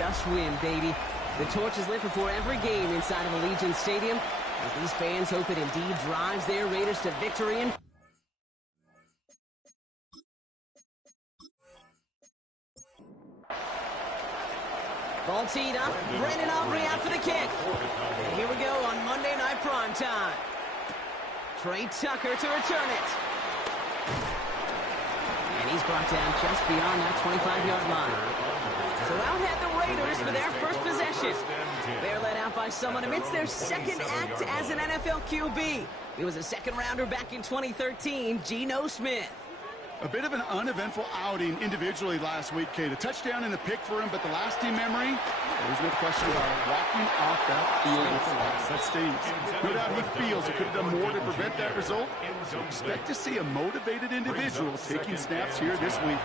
just win, baby. The torch is lit before every game inside of Allegiant Stadium, as these fans hope it indeed drives their Raiders to victory and ball teed up. Brandon Aubrey out for the kick. And here we go on Monday Night Primetime. Trey Tucker to return it. And he's brought down just beyond that 25-yard line. So out head the Raiders for their first possession. They're led out by someone amidst their second act as an NFL QB. He was a second-rounder back in 2013, Geno Smith. A bit of an uneventful outing individually last week, Kate. A touchdown and a pick for him, but the lasting memory, there's no question about it. Walking off that field with a loss. That stings. No doubt he feels he could have done more to prevent that result. So expect to see a motivated individual taking snaps here this week.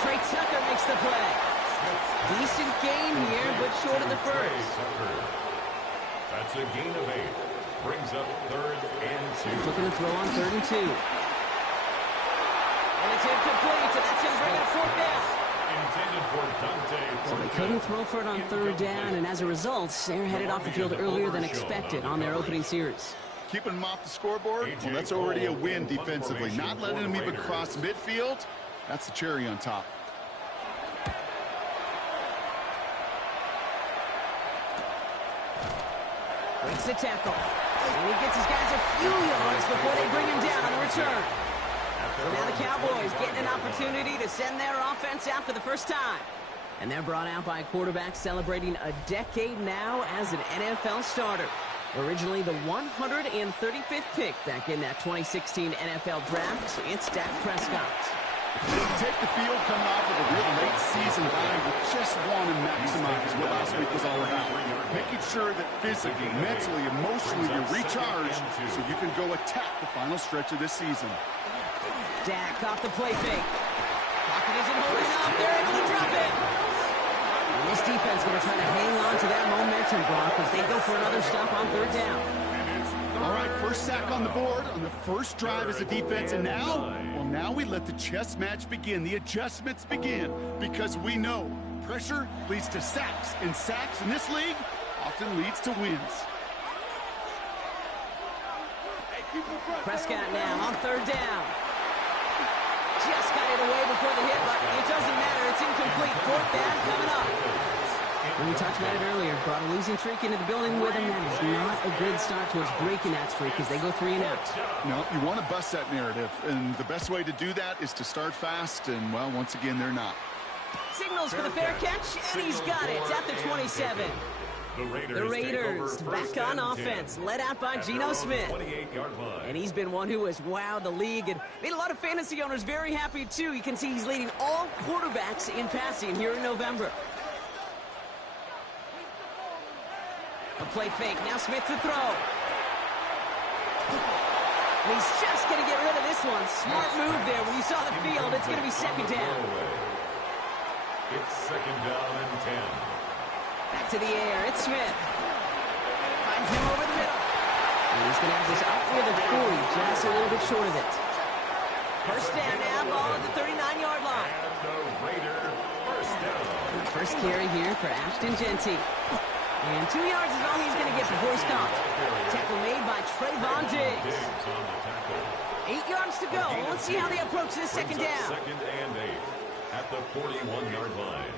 Trey Tucker makes the play. Decent gain here, but short of the first. That's a gain of 8. Brings up 3rd and 2. He's looking to throw on 3rd and 2. And it's incomplete, and that's going to bring up 4th down. Intended for Dante. So they couldn't throw for it on 3rd down, and as a result, they're headed off the field earlier than expected on their opening series. Keeping him off the scoreboard, well, that's already a win defensively. Not letting him even cross midfield, that's the cherry on top. Breaks the tackle. And he gets his guys a few yards before they bring him down on the return. So now the Cowboys getting an opportunity to send their offense out for the first time. And they're brought out by a quarterback celebrating a decade now as an NFL starter. Originally the 135th pick back in that 2016 NFL Draft, it's Dak Prescott. Take the field coming off of a real late season bye. We just want to maximize what last week was all about. Making sure that physically, mentally, emotionally you're recharged so you can go attack the final stretch of this season. Dak off the play fake. Pocket isn't holding up. They're able to drop it. And this defense going to try to hang on to that momentum, Brock, as they go for another stop on 3rd down. All right, first sack on the board on the first drive as a defense, and now we let the chess match begin, the adjustments begin, because we know pressure leads to sacks, and sacks in this league often leads to wins. Prescott now on 3rd down. Just got it away before the hit, but it doesn't matter. It's incomplete. 4th down coming up. We talked about it earlier. Brought a losing streak into the building with him. That is not a good start towards breaking that streak as they go 3 and out. No, you want to bust that narrative, and the best way to do that is to start fast, and, well, once again, they're not. Signals for the fair catch, and he's got it at the 27. The Raiders back on offense, led out by Geno Smith. And he's been one who has wowed the league and made a lot of fantasy owners very happy, too. You can see he's leading all quarterbacks in passing here in November. A play fake. Now Smith to throw. And he's just going to get rid of this one. Smart move there. When you saw the field, it's going to be 2nd down. It's 2nd down and 10. Back to the air. It's Smith. Finds him over the middle. And he's going to have this up near the 40, just a little bit short of it. First down now. Ball at the 39-yard line. And the Raider first down. First carry here for Ashton Genty. And 2 yards is all he's going to get before he's caught. Tackle made by Trayvon Diggs. 8 yards to go. Let's see how they approach this 2nd down. 2nd and 8 at the 41-yard line.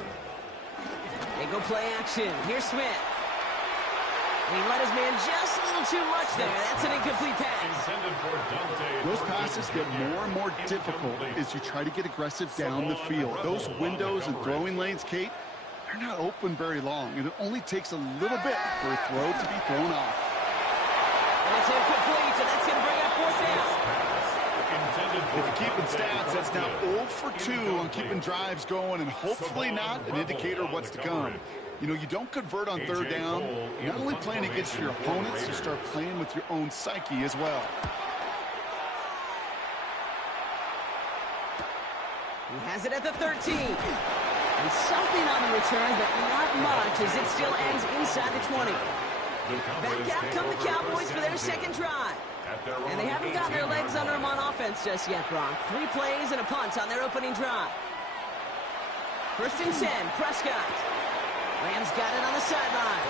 They go play action. Here's Smith. And he let his man just a little too much there. That's an incomplete pass. Intended for Dante. Those passes get more and more difficult as you try to get aggressive down the field. Those windows and throwing lanes, Kate, they're not open very long, and it only takes a little bit for a throw to be thrown off. And it's incomplete, and that's going to bring up 4th down. If you're keeping stats, that's now 0 for 2 on keeping drives going, and hopefully not an indicator of what's to come. You know, you don't convert on 3rd down. Not only playing against your opponents, you start playing with your own psyche as well. He has it at the 13. And something on the return, but not much as it still ends inside the 20. Back out come the Cowboys for their 2nd drive. And they haven't gotten their legs under them on offense just yet, Brock. 3 plays and a punt on their opening drive. First and 10, Prescott. Rams got it on the sideline.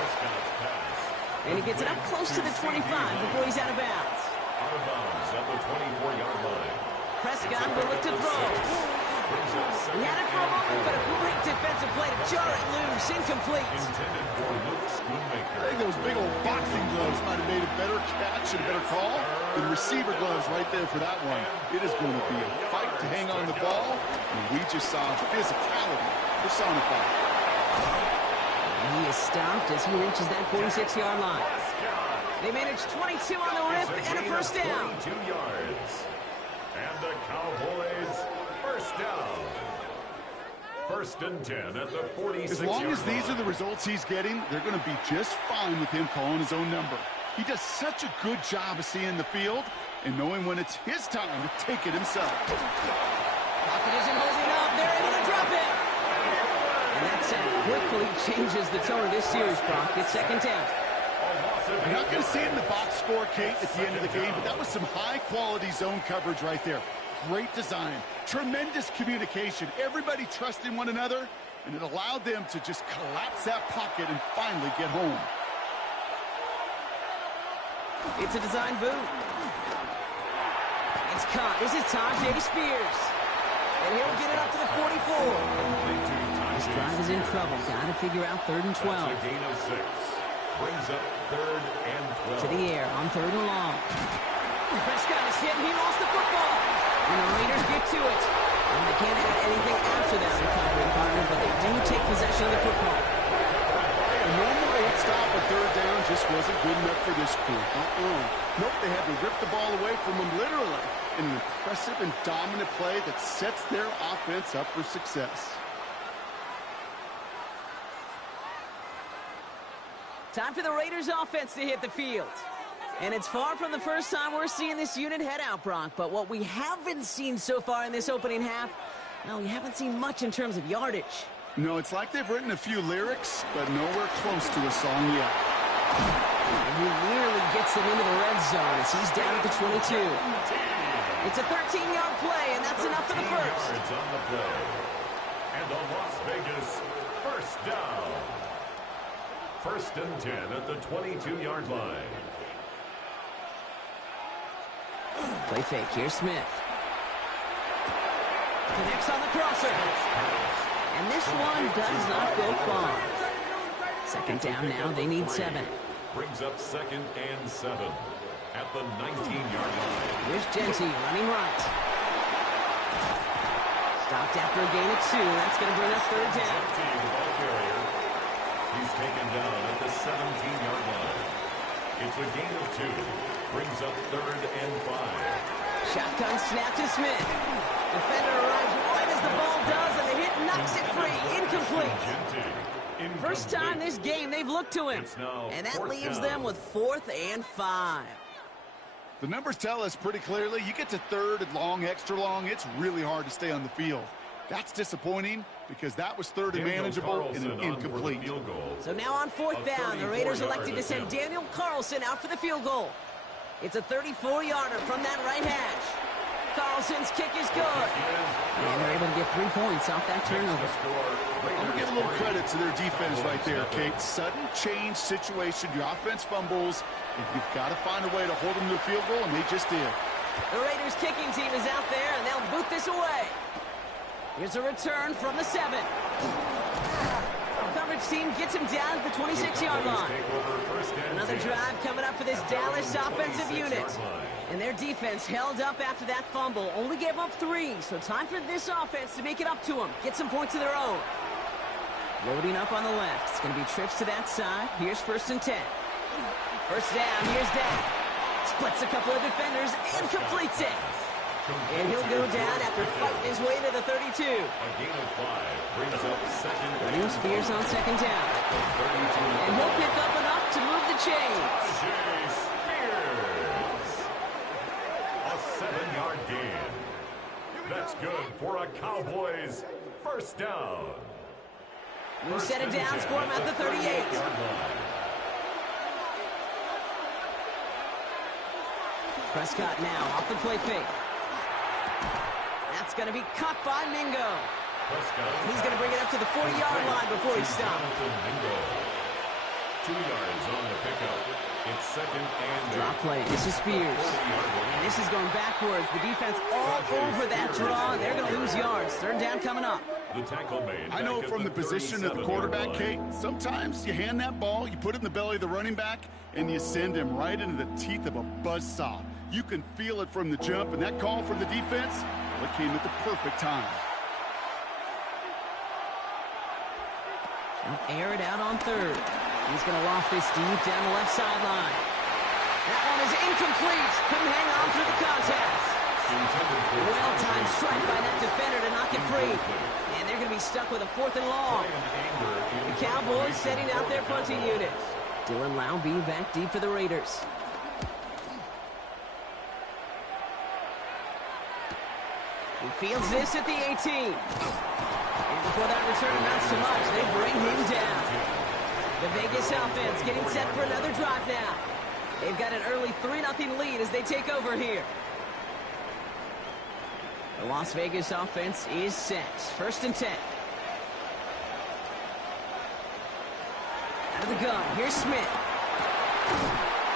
And he gets it up close to the 25 before he's out of bounds. Out of bounds at the 24-yard line. Prescott will look to throw. He had it for a moment, but a great defensive play to jar it loose. Incomplete. Intended for Luke Schoonmaker. I think those big old boxing gloves might have made a better catch and a better call than receiver gloves right there for that one. It is going to be a fight to hang on the ball, and we just saw physicality personified. And he is stopped as he reaches that 46-yard line. They managed 22 on the rip and a first down. 22 yards. And the Cowboys first down. First and 10 at the 46-yard line. As long as these are the results he's getting, they're going to be just fine with him calling his own number. He does such a good job of seeing the field and knowing when it's his time to take it himself. Pocket isn't holding up. They're able to drop it. And that sack quickly changes the tone of this series, Brock. It's second down. You're not going to see it in the box score, Kate, at the end of the game, but that was some high-quality zone coverage right there. Great design, tremendous communication, everybody trusting one another, and it allowed them to just collapse that pocket and finally get home. It's a design boot. It's caught. This is Tajay Spears. And he'll get it up to the 44. This drive is in trouble. Got to figure out 3rd and 12. That's a gain of 6. Brings up 3rd and 12. To the air on 3rd and long. Prescott is hit and he lost the football. And the Raiders get to it. And they can't add anything after that recovery, partner, but they do take possession of the football. A normal 8-stop or 3rd down just wasn't good enough for this crew. Nope, they had to rip the ball away from them literally. In an impressive and dominant play that sets their offense up for success. Time for the Raiders offense to hit the field. And it's far from the first time we're seeing this unit head out, Brock. But what we haven't seen so far in this opening half, well, we haven't seen much in terms of yardage. No, it's like they've written a few lyrics, but nowhere close to a song yet. And he nearly gets them into the red zone as he's down at the 22. It's a 13-yard play, and that's enough for the first. It's on the play. And the Las Vegas first down. First and 10 at the 22-yard line. Play fake. Here's Smith. Connects on the crosser. And this one does not go far. Second down now. They need 7. Brings up 2nd and 7 at the 19-yard line. Here's Genty running right. Stopped after a gain of 2. That's going to bring up 3rd down. He's taken down at the 17-yard line. It's a gain of 2. Brings up 3rd and 5. Shotgun snap to Smith. Defender arrives right as the ball does, and the hit knocks it free. Incomplete. First time this game they've looked to him. And that leaves them with 4th and 5. The numbers tell us pretty clearly, you get to 3rd and long, extra long, it's really hard to stay on the field. That's disappointing because that was 3rd and manageable and an incomplete. So now on 4th down, the Raiders elected to send Daniel Carlson out for the field goal. It's a 34-yarder from that right hash. Carlson's kick is good. And they're able to get 3 points off that turnover. I'm going to give a little credit to their defense right there, Kate. Sudden change situation, your offense fumbles, and you've got to find a way to hold them to a field goal, and they just did. The Raiders kicking team is out there, and they'll boot this away. Here's a return from the 7. Coverage team gets him down at the 26-yard line. Another drive coming up for this Dallas offensive unit. And their defense held up after that fumble. Only gave up 3, so time for this offense to make it up to them. Get some points of their own. Loading up on the left. It's going to be trips to that side. Here's 1st and 10. First down, here's Dak. Splits a couple of defenders and completes it. And he'll go down after fighting his way to the 32. A gain of 5 brings up 2nd New Spears on 2nd down. And he'll pick up enough to move the chains. Spears. A 7-yard gain. That's good for a Cowboys first down. New set of downs for him at the 38. Prescott now off the play fake. That's going to be cut by Mingo. He's going to bring it up to the 40-yard line before he stops. 2 yards on the pickup. It's second and Drop play. This is Spears. And this is going backwards. The defense all over that draw, and they're going to lose yards. Third down coming up. the tackle made. I know from the position of the quarterback, Kate, sometimes you hand that ball, you put it in the belly of the running back, and you send him right into the teeth of a buzzsaw. You can feel it from the jump, and that call from the defense, well, it came at the perfect time. He'll air it out on third. He's going to loft this deep down the left sideline. That one is incomplete. Couldn't hang on through the contact. Well-timed strike by that defender to knock it free. And they're going to be stuck with a 4th and long. The Cowboys setting out their punting unit. Dylan Laube back deep for the Raiders. He fields this at the 18. And before that return amounts to much, they bring him down. The Vegas offense getting set for another drive now. They've got an early 3-0 lead as they take over here. The Las Vegas offense is set. 1st and 10. Out of the gun, here's Smith.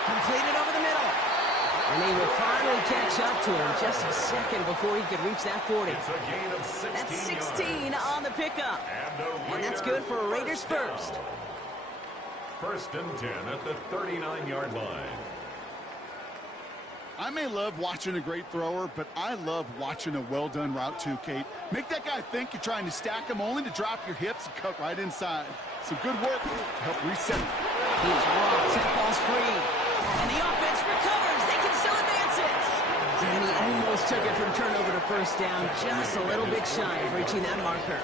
Completed over the middle. And they will finally catch up to him just a second before he could reach that 40. That's 16 on the pickup. And that's good for a Raiders first. 1st and 10 at the 39-yard line. I may love watching a great thrower, but I love watching a well-done route too, Kate. Make that guy think you're trying to stack him only to drop your hips and cut right inside. Some good work to help reset him. He's wrong. That ball's free. And the offense recovers. They can still advance it. And he almost took it from turnover to 1st down. Just a little bit shy of reaching that marker.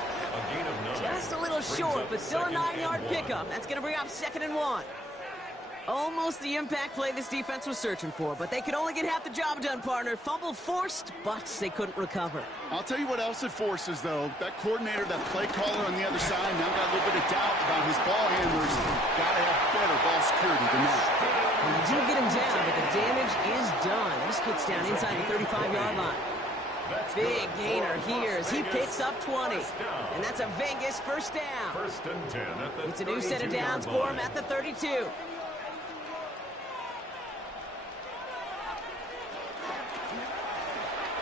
Just a little short, but still a 9-yard pickup. That's going to bring up 2nd and 1. Almost the impact play this defense was searching for, but they could only get half the job done, partner. Fumble forced, but they couldn't recover. I'll tell you what else it forces, though. That coordinator, that play caller on the other side, now got a little bit of doubt about his ball handlers. Got to have better ball security than that. And they do get him down, but the damage is done. This gets down inside the 35-yard line. Big gainer here as he picks up 20. And that's a Vegas 1st down. 1st and 10 at the It's a new set of downs for him at the 32.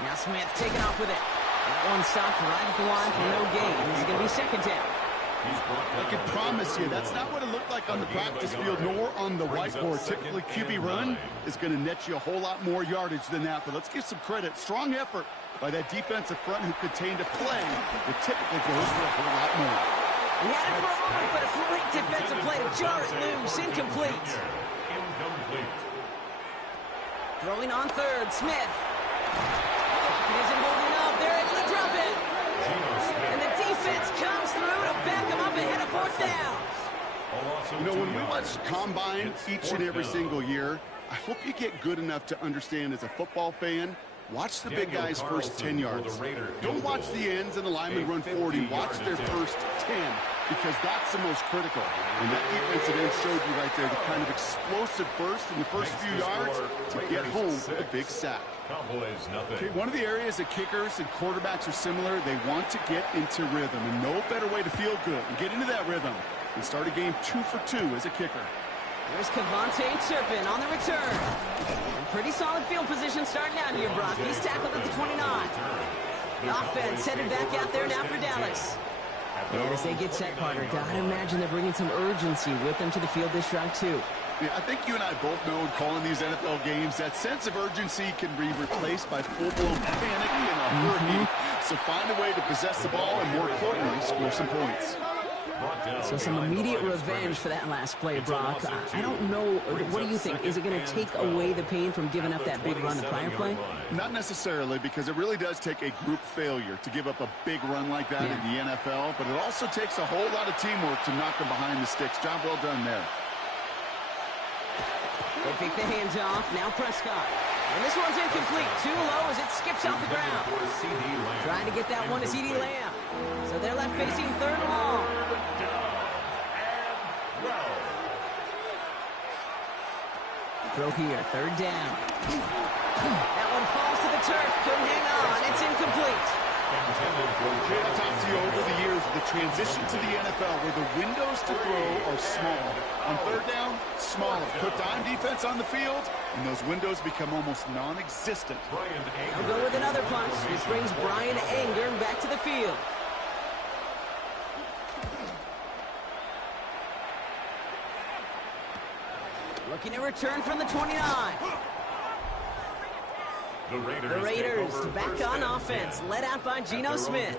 Now Smith taking off with it. That one stopped right at the line for no gain. This is going to be 2nd down. I can promise you, that's not what it looked like on the practice field, nor on the whiteboard. Typically, QB run is going to net you a whole lot more yardage than that. But let's give some credit. Strong effort by that defensive front who contained a play that typically goes for a whole lot more. He had it for a moment, but a great defensive play to jar it loose. Incomplete. Throwing on 3rd, Smith. It isn't holding up. They're able to drop it. And the defense comes through to back him up ahead of 4th down. You know, when we watch Combine each and every single year, I hope you get good enough to understand as a football fan, watch the big guys' first 10 yards. Don't watch the ends and the linemen run 40. Watch their first 10, because that's the most critical. And that defensive end showed you right there the kind of explosive burst in the first few yards to get home with a big sack. Okay, one of the areas that kickers and quarterbacks are similar, they want to get into rhythm, and no better way to feel good and get into that rhythm than start a game 2 for 2 as a kicker. There's Kevontae Turpin on the return. And pretty solid field position starting out here, Brock. He's tackled at the 29. The offense headed back out there now for Dallas. And as they get set, partner, gotta imagine they're bringing some urgency with them to the field this drive, too. Yeah, I think you and I both know in calling these NFL games, that sense of urgency can be replaced by full-blown panic in a hurry. So find a way to possess the ball and, more importantly, score some points. So some immediate revenge for that last play, Brock. I don't know. What do you think? Is it going to take away the pain from giving up that big run the prior play? Not necessarily, because it really does take a group failure to give up a big run like that in the NFL. But it also takes a whole lot of teamwork to knock them behind the sticks. Job well done there. They pick the hands off. Now Prescott. And this one's incomplete. Too low as it skips off the ground. Trying to get that one to CeeDee Lamb. So they're left facing 3rd and long. Throw here. 3rd down. That one falls to the turf. Couldn't hang on. It's incomplete. Intended for I've talked to you over the years of the transition to the NFL where the windows to throw are small. On third down, smaller. Put dime defense on the field, and those windows become almost non-existent. They'll go with another punch, which brings Brian Anger back to the field. Looking to return from the 29. The Raiders back on offense, led out by Geno Smith.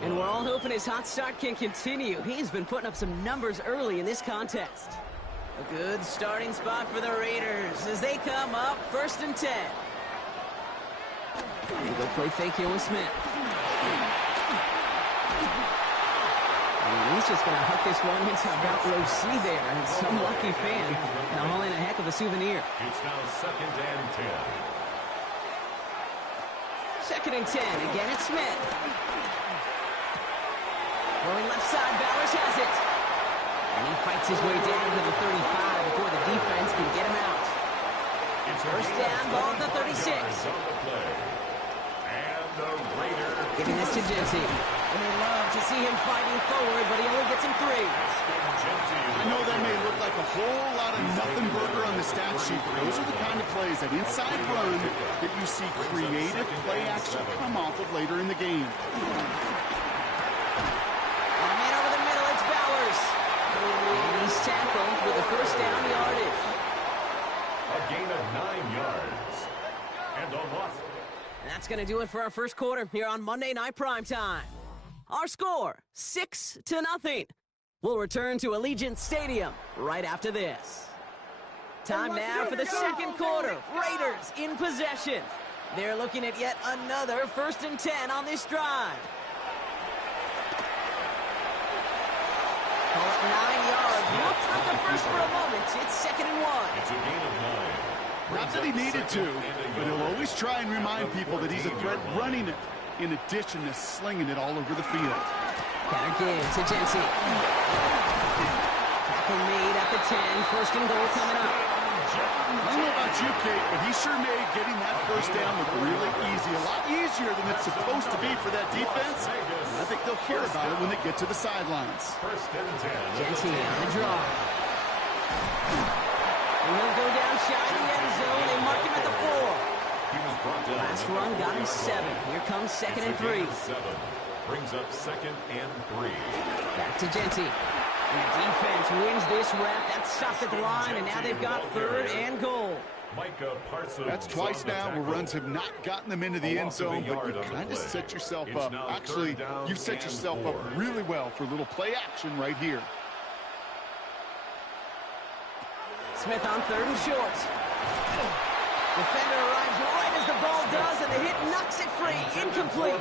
And we're all hoping his hot start can continue. He's been putting up some numbers early in this contest. A good starting spot for the Raiders as they come up 1st and 10. And go play fake here with Smith. And he's just going to hook this one into about row C there. And some lucky fan now hauling a heck of a souvenir. It's now 2nd and 10. 2nd and 10. Again, it's Smith. Going left side, Bowers has it. And he fights his way down to the 35 before the defense can get him out. First down, ball at the 36. Giving this to Jesse. And they love to see him fighting forward, but he only gets him 3. I know that may look like a whole lot of nothing burger on the stat sheet, but those are the kind of plays, that inside run, that you see creative play action come off of later in the game. And man over the middle, it's Bowers. And he's tackled with the first down yardage. A gain of 9 yards. And a loss. And that's going to do it for our first quarter here on Monday Night Primetime. Our score, 6-0. We'll return to Allegiant Stadium right after this. Time now for the second quarter. Raiders in possession. They're looking at yet another 1st and 10 on this drive. Call it 9 yards. Looked like a first for a moment. It's 2nd and 1. It's a gain of 9. Not that he needed to, but he'll always try and remind people that he's a threat running it, in addition to slinging it all over the field. Counter give to Jensen. Tackle made at the 10. 1st and goal coming up. I don't know about you, Kate, but he sure made getting that first down look really easy. A lot easier than it's supposed to be for that defense. I think they'll hear about it when they get to the sidelines. 1st and 10. Jensen on the draw. And he'll go down shy of the end zone. They mark him at the 4. Last run got him 7. Here comes 2nd and 3. 7. Brings up 2nd and 3. Back to Jensen. And the defense wins this rep. That's stopped at the line, and now they've got 3rd and goal. That's twice now where runs have not gotten them into the end zone, but you kind of set yourself up. Actually, you've set yourself up really well for a little play action right here. Smith on 3rd and short. Defender arrives right as the ball does, and the hit knocks it free. Incomplete.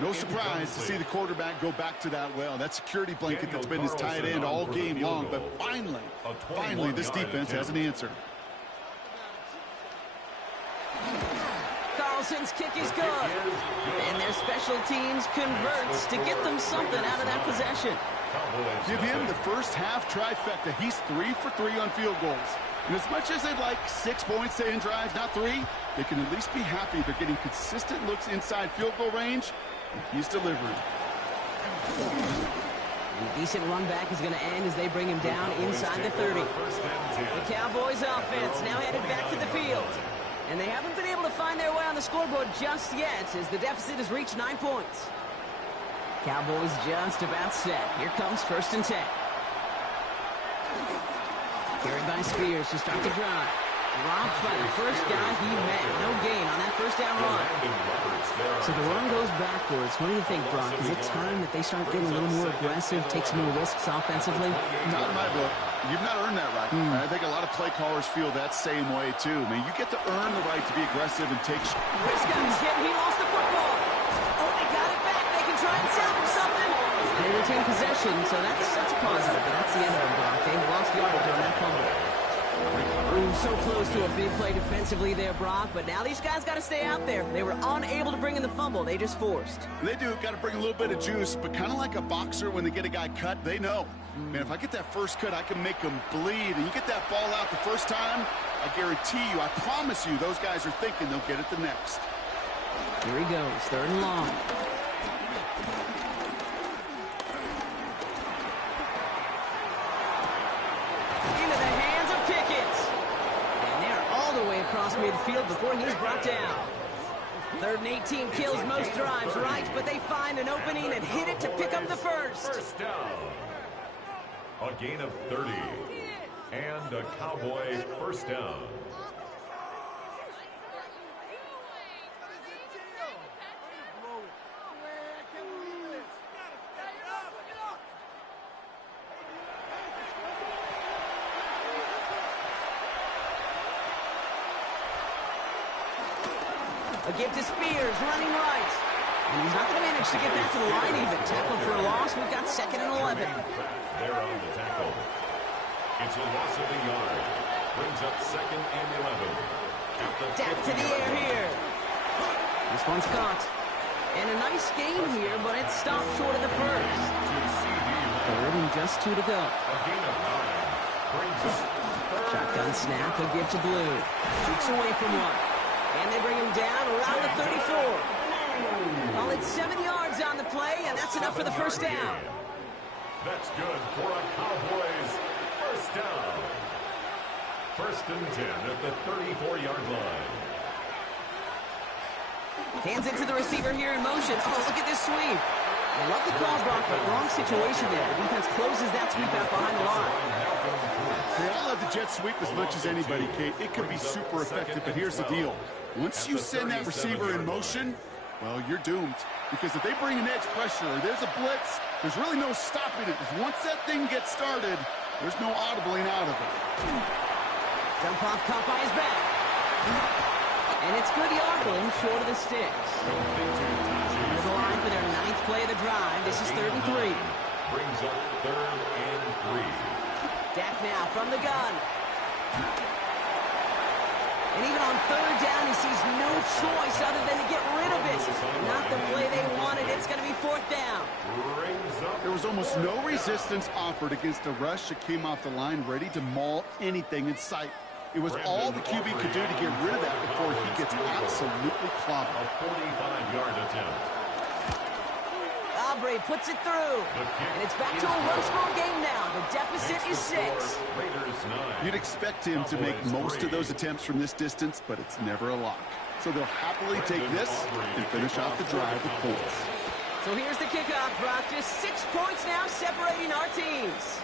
No surprise to see the quarterback go back to that well. That security blanket that's been his tight end all game long, but finally, this defense has an answer. Carlson's kick is good. And their special teams converts to get them something out of that possession. Give him the first half trifecta. He's 3 for 3 on field goals. And as much as they'd like 6 points to end drives, not 3, they can at least be happy they're getting consistent looks inside field goal range, and he's delivering. And a decent run back is going to end as they bring him down inside the 30. The Cowboys offense now headed back to the field. And they haven't been able to find their way on the scoreboard just yet as the deficit has reached 9 points. Cowboys just about set. Here comes 1st and 10. Carried by Spears to start the drive. Dropped by the first guy he met. No gain on that first down run. So the run goes backwards. What do you think, Brock? Is it time that they start getting a little more aggressive, take some more risks offensively? Not in my book. You've not earned that right. I think a lot of play callers feel that same way, too. I mean, you get to earn the right to be aggressive and take... Briscoe's hit. He lost the football. Oh, they got it back. They can try and salvage something. They retain possession, so that's a positive, but that's the end of it, Brock. They lost yardage on that fumble. Ooh, so close to a big play defensively there, Brock, but now these guys got to stay out there. They were unable to bring in the fumble. They just forced. They do. Got to bring a little bit of juice, but kind of like a boxer when they get a guy cut, they know. Man, if I get that first cut, I can make them bleed. And you get that ball out the first time, I guarantee you, I promise you, those guys are thinking they'll get it the next. Here he goes, 3rd and long. Into the hands of Pickett. And they're all the way across midfield before he's brought down. 3rd and 18 kills most drives, right? But they find an opening and hit it to pick up the first. First down. A gain of 30. And a Cowboy first down. A give to Spears, running right. And he's not going to manage to get back to the line even. Tackle for a loss. We've got 2nd and 11. They're on the tackle. It's a loss of a yard. Brings up 2nd and 11. Tap to the air here. This one's caught. And a nice game here, but it's stopped short of the first. 3rd and just 2 to go. A gain of 9. Brings up 3rd. Shotgun snap, a give to Blue. Shoots away from one. And they bring him down around the 34. Well, it's 7 yards on the play, and that's enough for the first down. That's good for a Cowboys first down. 1st and 10 at the 34-yard line. Hands it to the receiver here in motion. Oh, look at this sweep. I love the call, Brock, but wrong situation there. The defense closes that sweep out behind the line. Hey, I love the jet sweep as much as anybody, Kate. It can be super effective, but here's the deal. Once you send that receiver in motion, well, you're doomed. Because if they bring an edge pressure or there's a blitz, there's really no stopping it. Because once that thing gets started, there's no audibling out of it. Dump off caught by his back. And it's good yardage short of the sticks. Into the line for their 9th play of the drive. This is 3rd and 3. Brings up 3rd and 3. Dak now from the gun. And even on 3rd down, he sees no choice other than to get rid of it. Not the play they wanted. It's going to be 4th down. There was almost no resistance offered against a rush that came off the line ready to maul anything in sight. It was all the QB could do to get rid of that before he gets absolutely clobbered. A 45-yard attempt. Aubrey puts it through. And it's back to a one-score game now. The deficit is 6. You'd expect him to make most of those attempts from this distance, but it's never a lock. So they'll happily take this and finish off the drive with points. So here's the kickoff, Brock. Just 6 points now separating our teams.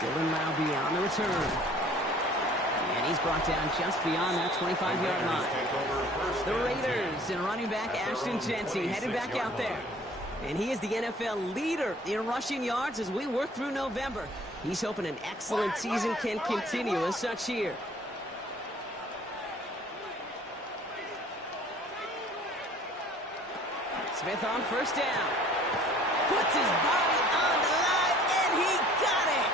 Dylan Laube on the return. And he's brought down just beyond that 25-yard line. The Raiders and running back Ashton Jeanty headed back out there. And he is the NFL leader in rushing yards as we work through November. He's hoping an excellent season can continue as such here. Smith on 1st down. Puts his body on the line, and he got it!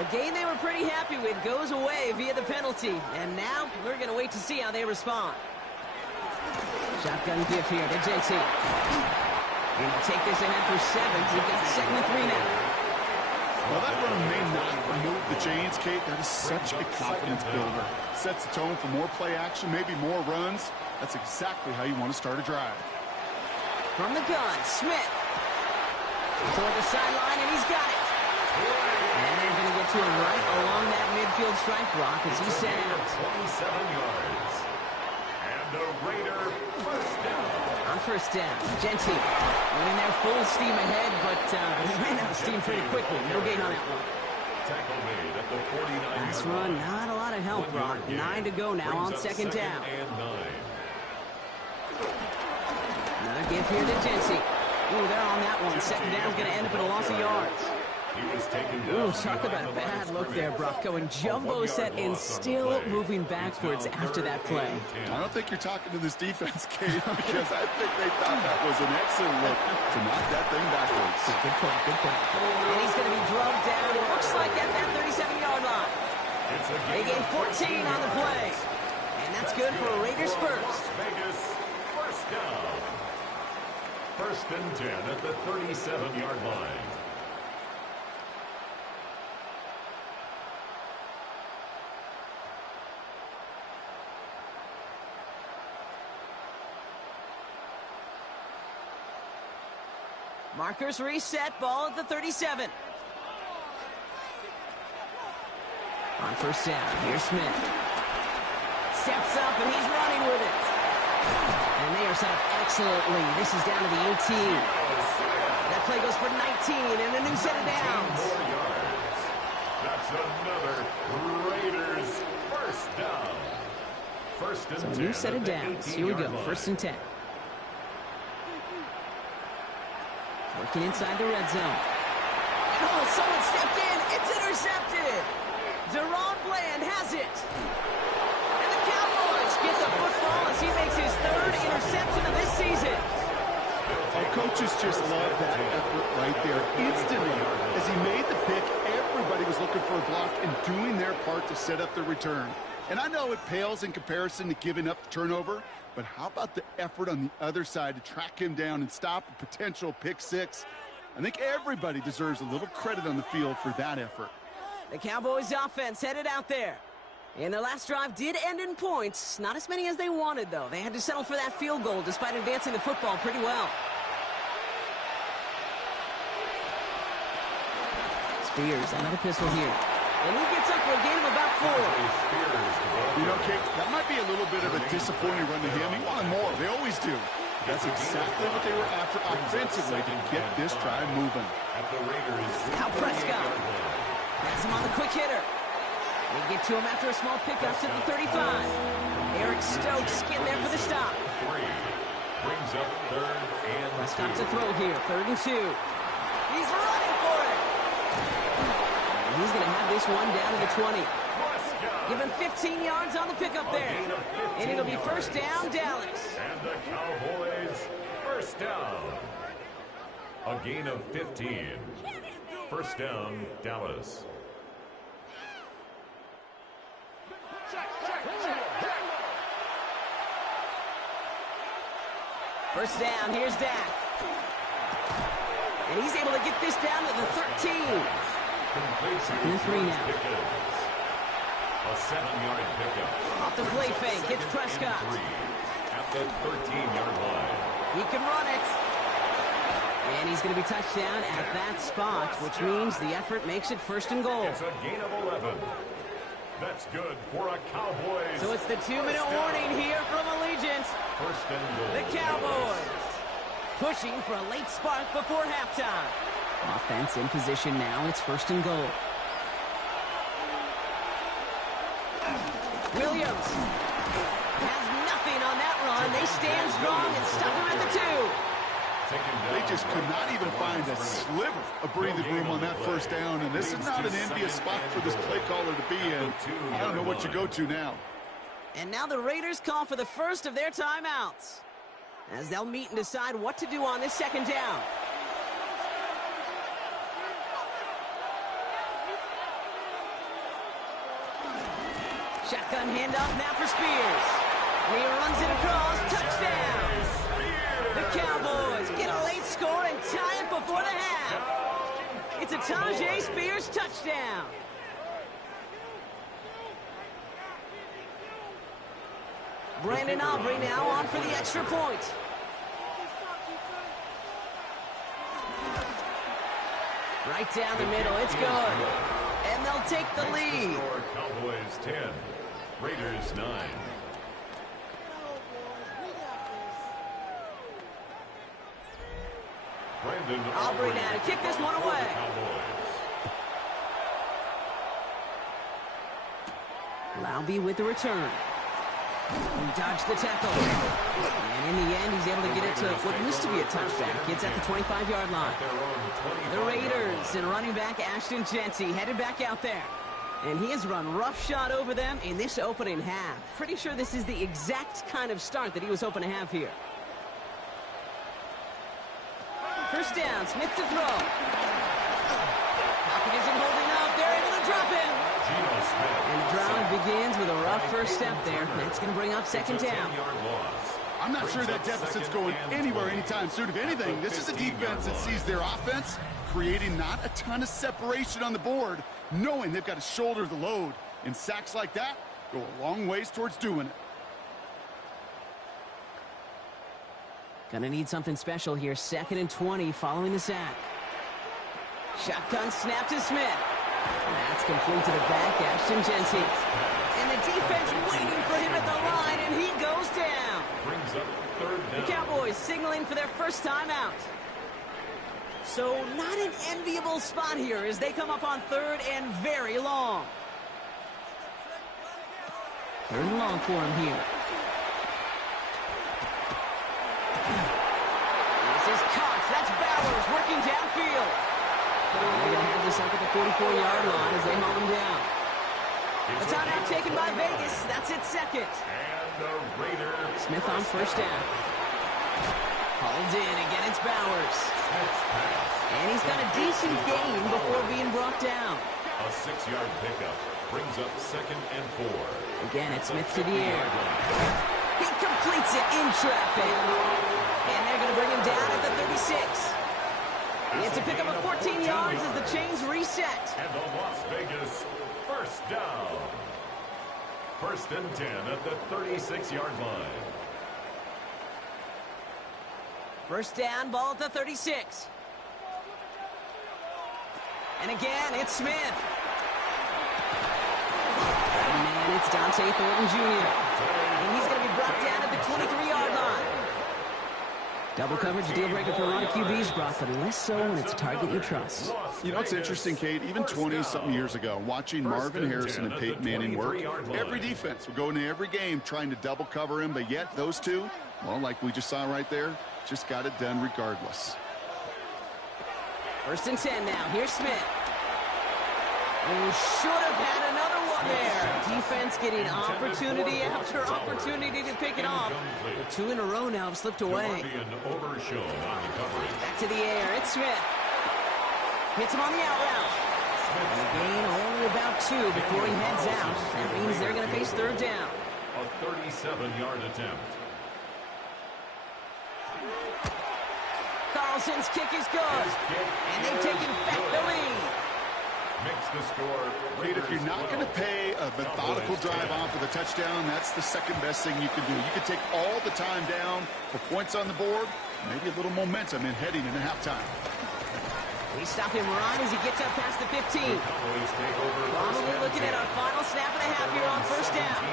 A game they were pretty happy with goes away via the penalty. And now we're going to wait to see how they respond. Shotgun give here to Jeanty. Going to take this ahead for 7. We've got 2nd and 3 now. Well, that run may not remove the chains, Kate. That is such a confidence builder. Sets the tone for more play action, maybe more runs. That's exactly how you want to start a drive. From the gun, Smith. Toward the sideline, and he's got it. And they're going to get to him right along that midfield strike block as he's set out. 27 yards. And a Raider first down. On 1st down, Jeanty went in there full steam ahead, but he ran out of steam pretty quickly. No gain on that one. Tackle made at the 49. Nice run, not a lot of help, Brock. 9 to go now on 2nd down. Another give here to Jeanty. Ooh, they're on that one. 2nd down's going to end up in a loss of yards. Ooh, talk about a bad look there, Brock. Going jumbo set and still moving backwards after that play. I don't think you're talking to this defense, Kate, because I think they thought that was an excellent look to knock that thing backwards. Good point, good point. And he's going to be drugged down, looks like at that 37-yard line. They gain 14 on the play. And that's good for a Raiders first. Vegas first down. 1st and 10 at the 37-yard line. Markers reset, ball at the 37. On first down, here's Smith. Steps up, and he's running with it. And they are set up excellently. This is down to the 18. That play goes for 19, and a new set of downs. That's another Raiders first down. First and 10. So a new set of downs. Here we go, first and 10. Working inside the red zone. Oh, someone stepped in. It's intercepted. Deron Bland has it. And the Cowboys get the football as he makes his third interception of this season. Our coaches just love that effort right there. Instantly, as he made the pick, everybody was looking for a block and doing their part to set up the return. And I know it pales in comparison to giving up the turnover, but how about the effort on the other side to track him down and stop a potential pick six? I think everybody deserves a little credit on the field for that effort. The Cowboys offense headed out there. And their last drive did end in points. Not as many as they wanted, though. They had to settle for that field goal despite advancing the football pretty well. Spears, another pistol here. And he gets up for a gain of about 4. You know, Kate, that might be a little bit of a disappointing run to him. He wanted more. They always do. That's exactly what they were after offensively to get this drive moving. Now Prescott has him on the quick hitter. They get to him after a small pickup to the 35. Eric Stokes getting there for the stop. Brings up third and Prescott to throw here, 3rd and 2. He's running for it. And he's going to have this one down to the 20. Give him 15 yards on the pickup there. And it'll be first down, Dallas. And the Cowboys first down. A gain of 15. First down, Dallas. First down, here's Dak. And he's able to get this down to the 13. 2nd and 3 now. A 7-yard pickup. Off the play fake, hits Prescott. At the 13-yard line. He can run it. And he's going to be touched down at that spot, which means the effort makes it 1st and goal. It's a gain of 11. That's good for a Cowboys. So it's the 2-minute warning here from Allegiant. First and goal. The Cowboys pushing for a late spark before halftime. Offense in position now. It's 1st and goal. Williams has nothing on that run. They stand strong and stop him at the 2. They just could not even find a sliver of breathing room on that first down, and this is not an envious spot for this play caller to be in. I don't know what you go to now. And now the Raiders call for the first of their timeouts, as they'll meet and decide what to do on this 2nd down. Shotgun handoff now for Spears. And he runs it across. Touchdown! The Cowboys get a late score and tie it before the half. It's a Tajay Spears touchdown. Brandon Aubrey now on for the extra point. Right down the middle, it's good. And they'll take the lead. Cowboys 10, Raiders 9. Aubrey now to kick this one away. Laube with the return. He dodged the tackle. And in the end, he's able to get it to what used to be a touchback. It's at the 25-yard line. The Raiders and running back Ashton Jeanty headed back out there. And he has run roughshod over them in this opening half. Pretty sure this is the exact kind of start that he was hoping to have here. First down, Smith to throw. Pocket isn't holding up. They're able to drop him. And the drive begins with a rough first step there. That's going to bring up 2nd down. I'm not sure that deficit's going anywhere anytime soon. If anything, this is a defense that sees their offense creating not a ton of separation on the board, knowing they've got to shoulder the load. And sacks like that go a long ways towards doing it. Gonna need something special here. 2nd and 20 following the sack. Shotgun snap to Smith. That's complete to the back, Ashton Jensen. And the defense waiting for him at the line, and he goes down. Brings up 3rd down. The Cowboys signaling for their first timeout. So not an enviable spot here as they come up on 3rd and very long. 3rd and long for him here. This is Cox. That's Bowers working downfield. They're going to have this up at the 44-yard line as they haul him down. A timeout taken by Vegas. That's its 2nd. And the Raiders. Smith on 1st down. Hauled in. Again, it's Bowers. And he's got a decent gain before being brought down. A 6-yard pickup brings up 2nd and 4. Again, it's Smith to the air. He completes it in traffic. And they're going to bring him down at the 36. It's a pickup of 14 yards as the chains reset. And the Las Vegas 1st down. 1st and 10 at the 36-yard line. 1st down, ball at the 36. And again, it's Smith. And man, it's Dante Thornton Jr. And he's going to be brought down at the 23-yard line. Double coverage deal breaker for a lot of QBs, Brock, but less so when it's a target you trust. You know, it's interesting, Kate, even 20-something years ago, watching Marvin Harrison and Peyton Manning work, every defense would go into every game trying to double cover him, but yet those two, well, like we just saw right there, just got it done regardless. 1st and 10 now. Here's Smith. Who should have had another one there. Defense getting opportunity after opportunity to pick it off. But 2 in a row now have slipped away. Back to the air. It's Smith. Hits him on the out route. And a gain only about 2 before he heads out. That means they're going to face 3rd down. A 37-yard attempt. Carlson's kick is good. And they've taken back the lead. Makes the score. Kate, if you're not going to pay a methodical drive off with a touchdown, that's the 2nd best thing you can do. You can take all the time down for points on the board, maybe a little momentum in heading into halftime. We stop him right as he gets up past the 15. Probably looking at our final snap and a half here on 1st down.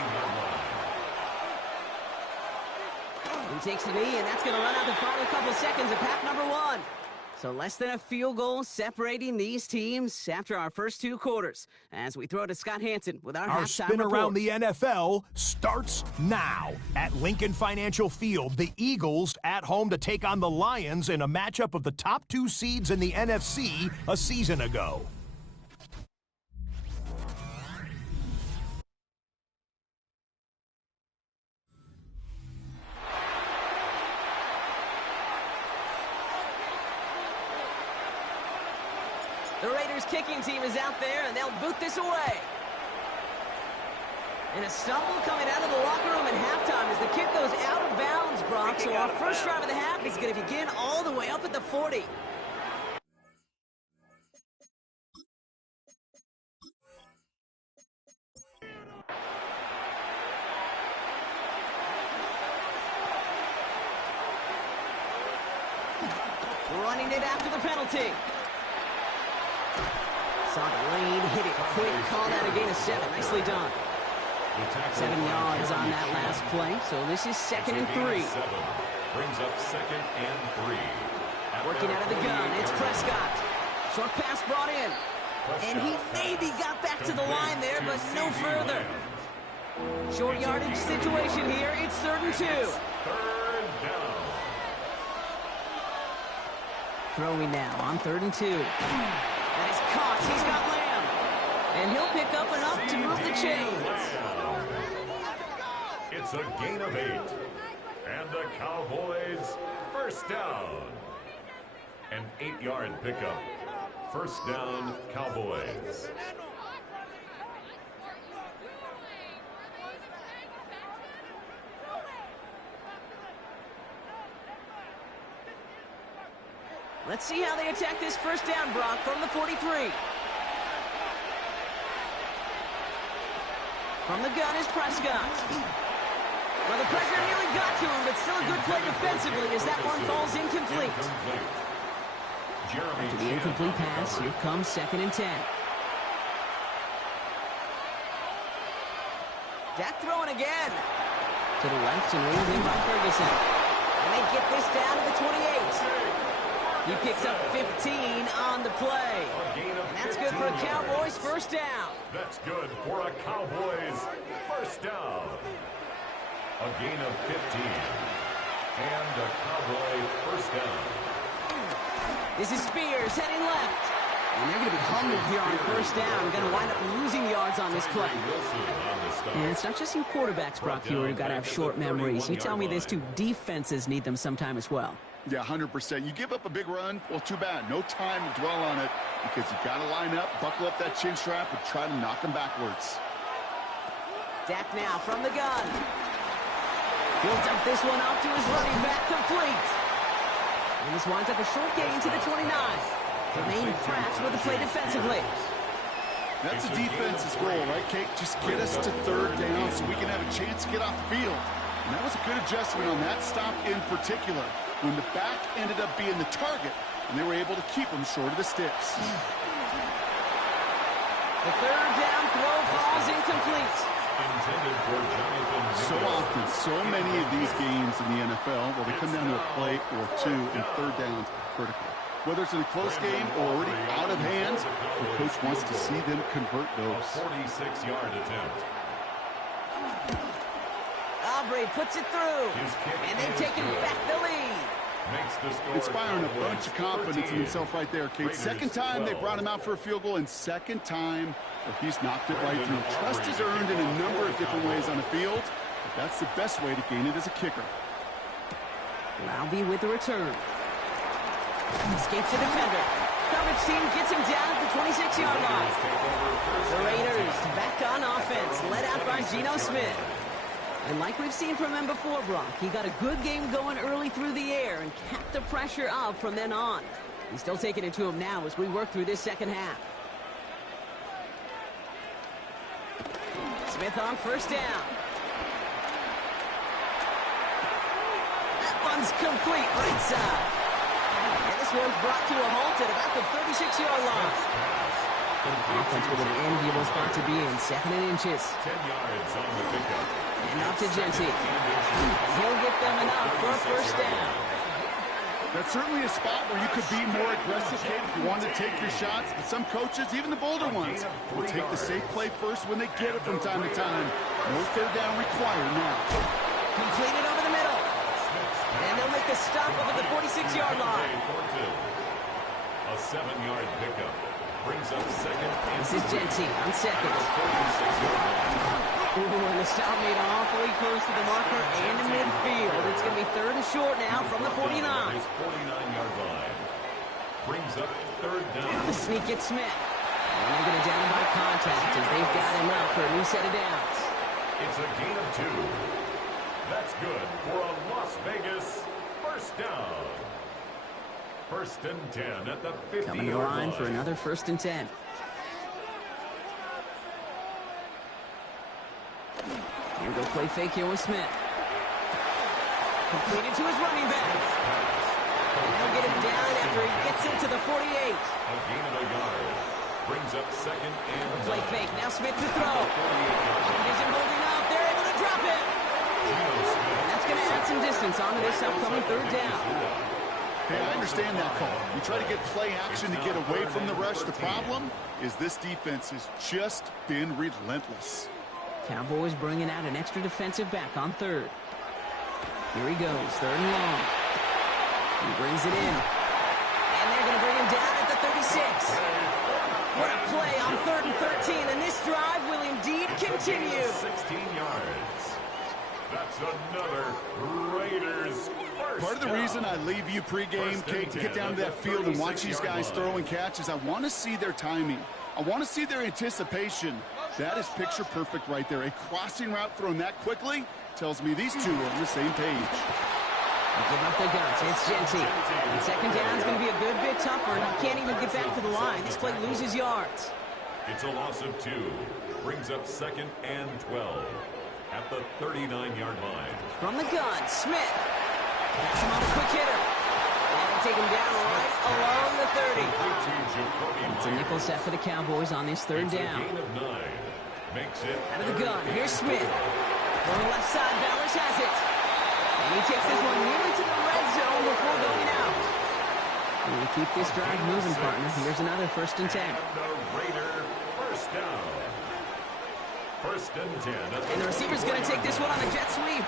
He takes the knee, and that's going to run out the final couple seconds of half number 1. So less than a field goal separating these teams after our first 2 quarters. As we throw to Scott Hansen with our halftime spin report. around the NFL starts now. At Lincoln Financial Field, the Eagles at home to take on the Lions in a matchup of the top 2 seeds in the NFC a season ago. The Raiders kicking team is out there, and they'll boot this away. And a stumble coming out of the locker room at halftime as the kick goes out of bounds, Brock. So our first drive of the half is going to begin all the way up at the 40. Running it after the penalty. Saw the lane, hit it quick, called out a gain of 7. Nicely done. 7 yards on that last play, so this is 2nd and 3. Brings up 2nd and 3. Working out of the gun, it's Prescott. Short pass brought in. And he maybe got back to the line there, but no further. Short yardage situation here, it's 3rd and 2. 3rd down. Throwing now on 3rd and 2. That is Cox. He's got Lamb. And he'll pick up enough to move the chains. It's a gain of 8. And the Cowboys 1st down. An 8-yard pickup. 1st down, Cowboys. Let's see how they attack this 1st down, Brock, from the 43. From the gun is Prescott. Well, the pressure nearly got to him, but still a good play defensively as that one falls incomplete. After the incomplete pass, here comes 2nd and 10. Dak throwing again. To the left and ruled in by Ferguson. And they get this down to the 28. He picks up 15 on the play. And that's good for a Cowboys first down. That's good for a Cowboys first down. A gain of 15. And a Cowboy first down. This is Spears heading left. And they're going to be humbled here on first down. Going to wind up losing yards on this play. And it's not just you quarterbacks, Brock Hewitt, who got to have short memories. You tell me this too, defenses need them sometime as well. Yeah, 100%. You give up a big run, well, too bad. No time to dwell on it because you got to line up, buckle up that chin strap, and try to knock them backwards. Dak now from the gun. He'll dump this one off to his running back, complete. And this winds up a short gain to the 29. The main cracks with the play defensively. That's a defense's goal, right, Kate? Just get us to 3rd down so we can have a chance to get off the field. And that was a good adjustment on that stop in particular, when the back ended up being the target, and they were able to keep him short of the sticks. The 3rd down throw falls incomplete. So often, so many of these games in the NFL, well, they come down to a play or two, and 3rd downs are critical. Whether it's in a close game or already out of hand, the coach wants to see them convert those. 46-yard attempt. Aubrey puts it through, and they've taken back the lead. Inspiring a bunch of confidence in himself right there, Kate. 2nd time they brought him out for a field goal, and 2nd time he's knocked it right through. Trust is earned in a number of different ways on the field, but that's the best way to gain it as a kicker. Laube with the return. Escapes the defender. Coverage team gets him down at the 26-yard line. The Raiders back on offense, led out by Geno Smith. And like we've seen from him before, Brock, he got a good game going early through the air and kept the pressure up from then on. He's still taking it to him now as we work through this 2nd half. Smith on first down. That one's complete right side. And this one's brought to a halt at about the 36-yard line. Offense with an enviable spot to be in, 2nd and inches. 10 yards on the pickup. And off to Genty. He'll get them enough for a first down. That's certainly a spot where you could be more aggressive, Kate, if you wanted to take your shots. But some coaches, even the bolder ones, will take the safe play first when they get it from time to time. No 3rd down required now. Completed over the middle. And they'll make the stop up at the 46-yard line. A 7-yard pickup brings up 2nd. This is Genty on 2nd. Ooh, and the stop made awfully close to the marker and to midfield. It's going to be 3rd and short now from the 49. 49-yard line. Brings up 3rd down. The sneak at Smith. And they're going to down him by contact as they've got him up for a new set of downs. It's a gain of 2. That's good for a Las Vegas first down. 1st and 10 at the 50-yard line. Coming to the line for another 1st and 10. Here go play fake here with Smith. Completed to his running back. And they'll get him down after he gets into the 48. A gain of a yard. Brings up 2nd and play fake. Now Smith to throw. It isn't holding up. They're able to drop it. And that's going to add some distance onto this upcoming 3rd down. Hey, I understand that call. You try to get play action to get away from the rush. The problem is this defense has just been relentless. Cowboys bringing out an extra defensive back on 3rd. Here he goes, 3rd and long. He brings it in. And they're going to bring him down at the 36. What a play on 3rd and 13, and this drive will indeed continue. 16 yards. That's another Raiders first Part of the reason I leave you pregame, Kate, to get down to that field and watch these guys throw and catch is I want to see their timing. I want to see their anticipation. That is picture perfect right there. A crossing route thrown that quickly tells me these two are on the same page. Give up the guts. It's Genty. And 2nd down is going to be a good bit tougher. He can't even get back to the line. This play loses yards. It's a loss of 2. Brings up 2nd and 12. at the 39-yard line. From the gun, Smith. Pass him on a quick hitter. And they take him down right along the 30. It's a nickel set for the Cowboys on this third down. Gain of 9. Makes it Out of the gun, here's Smith. On the left side, Bowers has it. And he takes this one nearly to the red zone before going out. And to keep this drive moving, partner, here's another 1st and 10. And the Raider first down. 1st and 10. And the receiver's going to take this one on the jet sweep.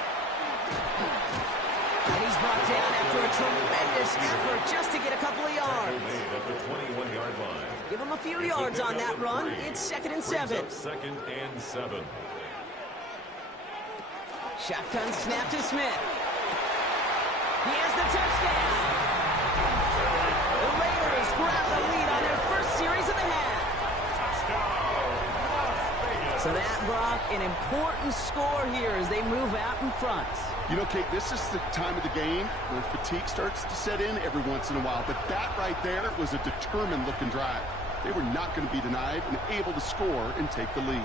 And he's brought down after a tremendous effort just to get a couple of yards. Made at the 21-yard line. Give him a few yards on that run. It's 2nd and 7. 2nd and 7. Shotgun snap to Smith. He has the touchdown. The Raiders grab the lead on their first series of the half. So that, Brock, an important score here as they move out in front. You know, Kate, this is the time of the game where fatigue starts to set in every once in a while. But that right there was a determined-looking drive. They were not going to be denied and able to score and take the lead.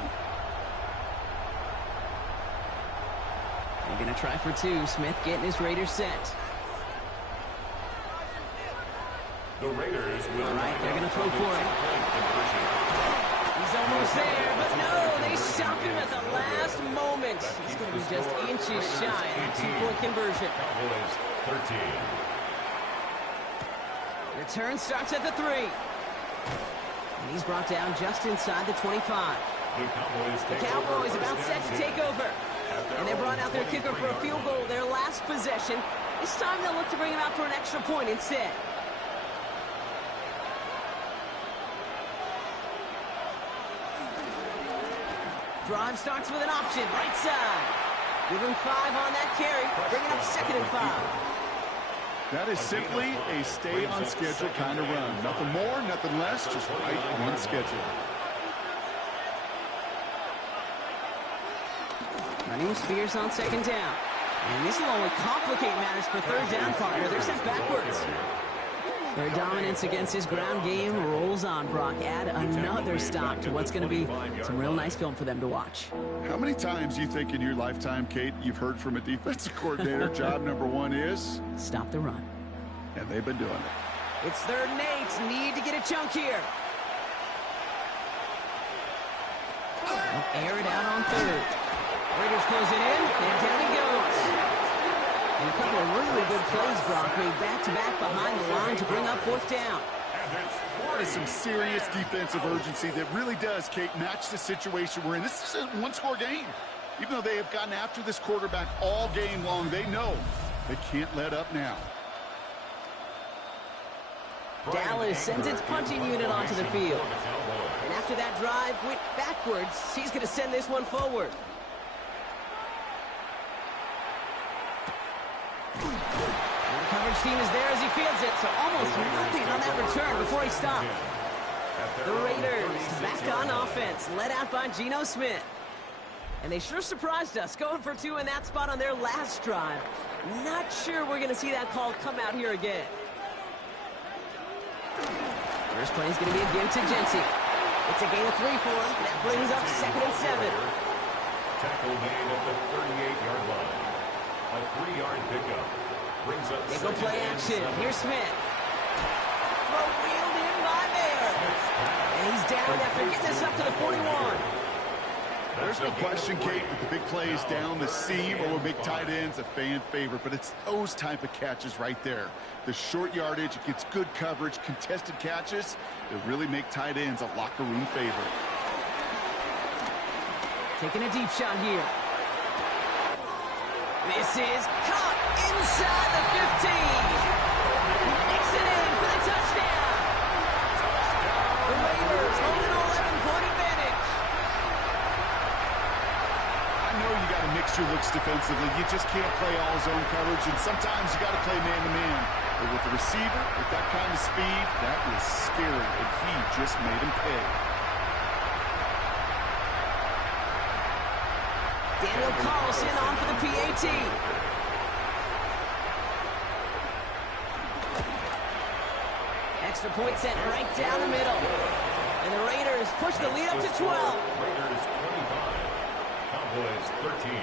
They're going to try for 2. Smith getting his Raiders set. The Raiders will. All right, they're going to throw for it. He's almost there, but no, they stop him at the last moment. He's going to be just inches shy of a 2-point conversion. Cowboys 13. Return starts at the 3. And he's brought down just inside the 25. The Cowboys about set to take over. And they brought out their kicker for a field goal their last possession. This time they'll look to bring him out for an extra point instead. Drive starts with an option, right side. Give him 5 on that carry. Bring it up 2nd and 5. That is simply a stay-on-schedule kind of run. Nothing more, nothing less, just right on schedule. Running with Spears on 2nd down. And this will only complicate matters for 3rd down, partner. They're sent backwards. Their dominance against his ground game rolls on, Brock. Add another stop to what's going to be some real nice film for them to watch. How many times do you think in your lifetime, Kate, you've heard from a defensive coordinator, job number 1 is? Stop the run. And they've been doing it. It's 3rd and 8. Need to get a chunk here. They'll air it out on 3rd. Raiders close it in, and down he goes. And a couple of really good plays, Brock, made back-to-back behind the line to bring up 4th down. That is some serious defensive urgency that really does, Kate, match the situation we're in. This is a 1-score game. Even though they have gotten after this quarterback all game long, they know they can't let up now. Dallas sends its punching unit onto the field. And after that drive went backwards, he's going to send this one forward. And the coverage team is there as he fields it, so almost nothing on that return before he stopped. The Raiders back on offense, led out by Geno Smith. And they sure surprised us, going for 2 in that spot on their last drive. Not sure we're going to see that call come out here again. First play is going to be again to Jency. It's a gain of 3 for him. That brings up 2nd and 7. Tackle made at the 38-yard line. A 3-yard pickup. Brings up They go play action. Here's Smith. Throw wheeled in by Mayer. And he's down after getting this up to the 41. There's no question, Kate, that the big plays down the seam or big tight ends a fan favorite, but it's those type of catches right there. The short yardage, it gets good coverage, contested catches that really make tight ends a locker room favorite. Taking a deep shot here. This is caught inside the 15. He makes it in for the touchdown. The Raiders hold an 11-point advantage. I know you got to mix your looks defensively. You just can't play all zone coverage, and sometimes you got to play man-to-man. But with the receiver, with that kind of speed, that is scary, and he just made him pay. Daniel Carlson on for the PAT. Extra point sent right down the middle. And the Raiders push the lead up to 12. Raiders 25. Cowboys 13.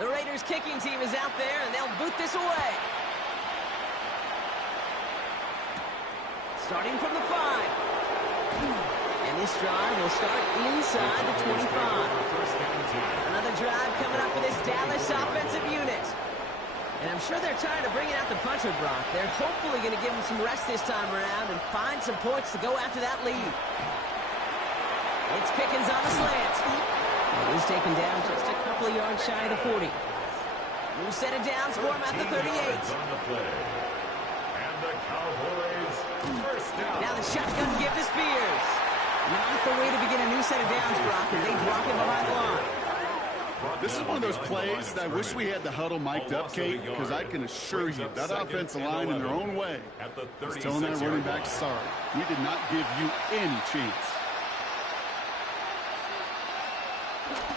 The Raiders kicking team is out there, and they'll boot this away. Starting from the 5. And this drive will start inside the 25. Another drive coming up for this Dallas offensive unit. And I'm sure they're tired of bringing out the puncher, Brock. They're hopefully going to give him some rest this time around and find some points to go after that lead. It's Pickens on the slant. And he's taken down just a couple of yards shy of the 40. New set of downs for him at the 38. On the play. And the Cowboys first down. Now the shotgun give to Spears. Not the way to begin a new set of downs, Brock, as they drop him behind the line. This is one of those plays that I wish we had the huddle mic'd up, Kate, because I can assure you that offensive line in their own way is telling that running back, sorry, we did not give you any chance.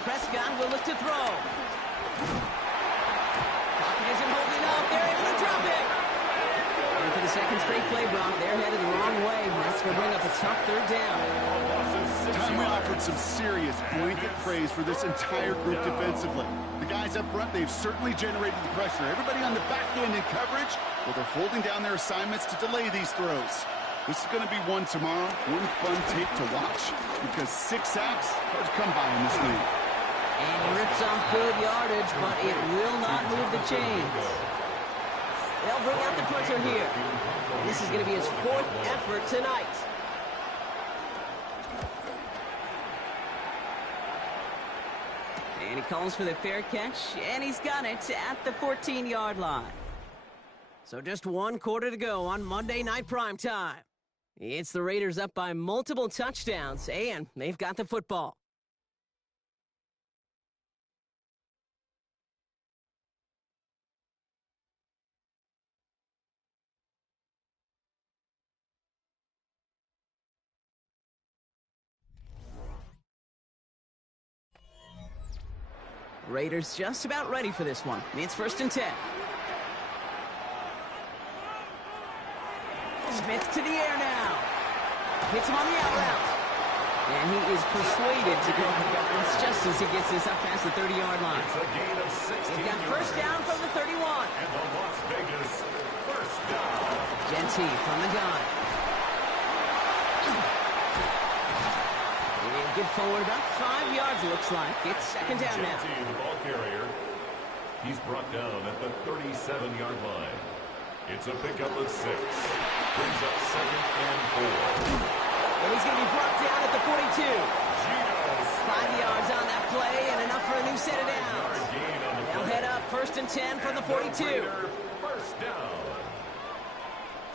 Prescott will look to throw. Pocket isn't holding up. They're able to drop it. And for the second straight play, Brock, they're headed the wrong way. That's going to bring up a tough third down. Time we offered some serious blanket praise for this entire group defensively. The guys up front, they've certainly generated the pressure. Everybody on the back end in coverage, well, they're holding down their assignments to delay these throws. This is going to be one tomorrow, one fun tape to watch, because 6 sacks, hard to come by in this league. And he rips off good yardage, but it will not move the chains. They'll bring out the punter here. And this is going to be his 4th effort tonight. And he calls for the fair catch, and he's got it at the 14-yard line. So just 1 quarter to go on Monday Night Primetime. It's the Raiders up by multiple touchdowns, and they've got the football. Raiders just about ready for this one. It's 1st and 10. Smith to the air now. Hits him on the out route. And he is persuaded to go to bounds just as he gets this up past the 30-yard line. It's a gain of 16 They've got first down from the 31. And the Las Vegas first down. Genty from the gun. And get forward about 5 yards, it looks like. It's 2nd down now. Genty, the ball carrier. He's brought down at the 37-yard line. It's a pickup of 6. Brings up 2nd and 4. And he's going to be brought down at the 42. 5 yards on that play and enough for a new set of downs. They'll head up 1st and 10 from the 42. First down.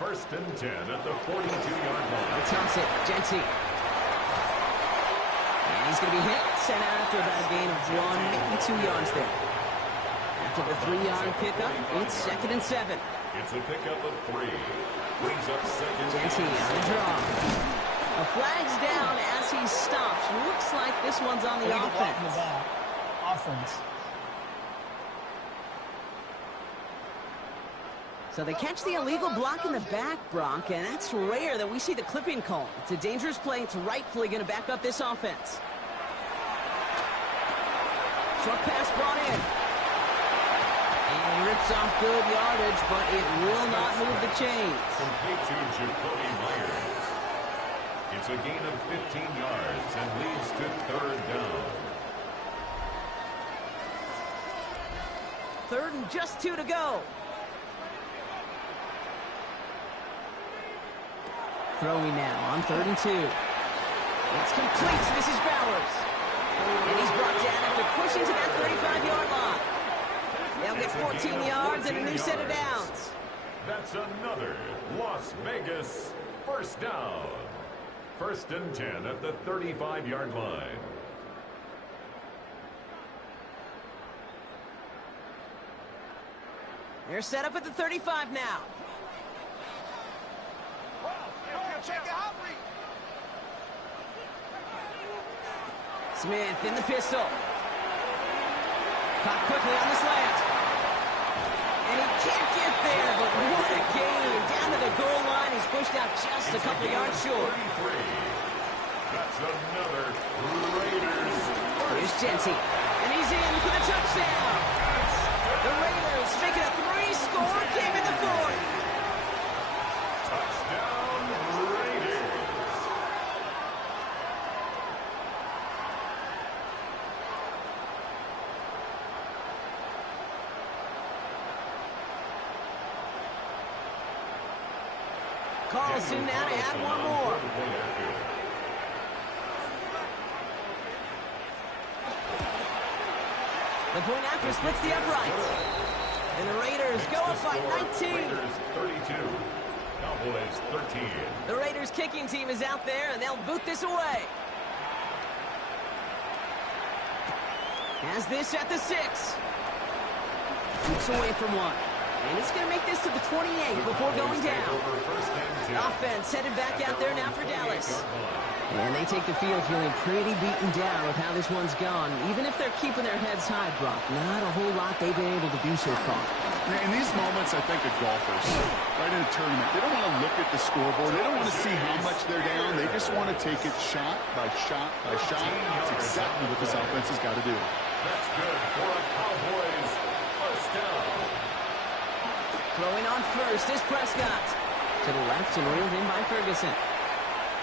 1st and 10 at the 42-yard line. They'll toss it. Genty. And he's going to be hit. Sent out after about a gain of 1, maybe 2 yards there. After the 3-yard pickup, it's 2nd and 7. It's a pickup of 3. Brings up 2nd. Genty on the draw. A flag's down as he stops. Looks like this one's on the offense. So they catch the illegal block in the back, Brock, and that's rare that we see the clipping call. It's a dangerous play. It's rightfully going to back up this offense. Short pass brought in. And he rips off good yardage, but it will not move the chains. Complete to Jacoby Myers. It's a gain of 15 yards and leads to 3rd down. 3rd and just 2 to go. Throwing now on 3rd and 2. It's complete. This is Bowers. And he's brought down after pushing to that 35-yard line. They'll get 14 yards and a new set of downs. That's another Las Vegas first down. 1st and 10 at the 35-yard line. They're set up at the 35 now. Smith in the pistol. Caught quickly on the slant. And he can't get there, but what a gain. Down to the goal line. He's pushed out just a couple yards short. That's another Raiders. Here's Jency, and he's in for the touchdown. The Raiders make it a 3-score game in the fourth. Touchdown, Raiders. Carlson now to add one more. The point after splits the uprights. And the Raiders go up by 19. Raiders 32, Cowboys 13. The Raiders kicking team is out there, and they'll boot this away. Has this at the 6. Boots away from one. And he's going to make this to the 28 before going down. Offense headed back out there now for Dallas. And they take the field feeling pretty beaten down with how this one's gone. Even if they're keeping their heads high, Brock, not a whole lot they've been able to do so far. In these moments, I think of golfers, right in a tournament, they don't want to look at the scoreboard. They don't want to see how much they're down. They just want to take it shot by shot by shot. That's exactly what this offense has got to do. That's good for a Cowboys first down. Throwing on first is Prescott. To the left and reeled in by Ferguson.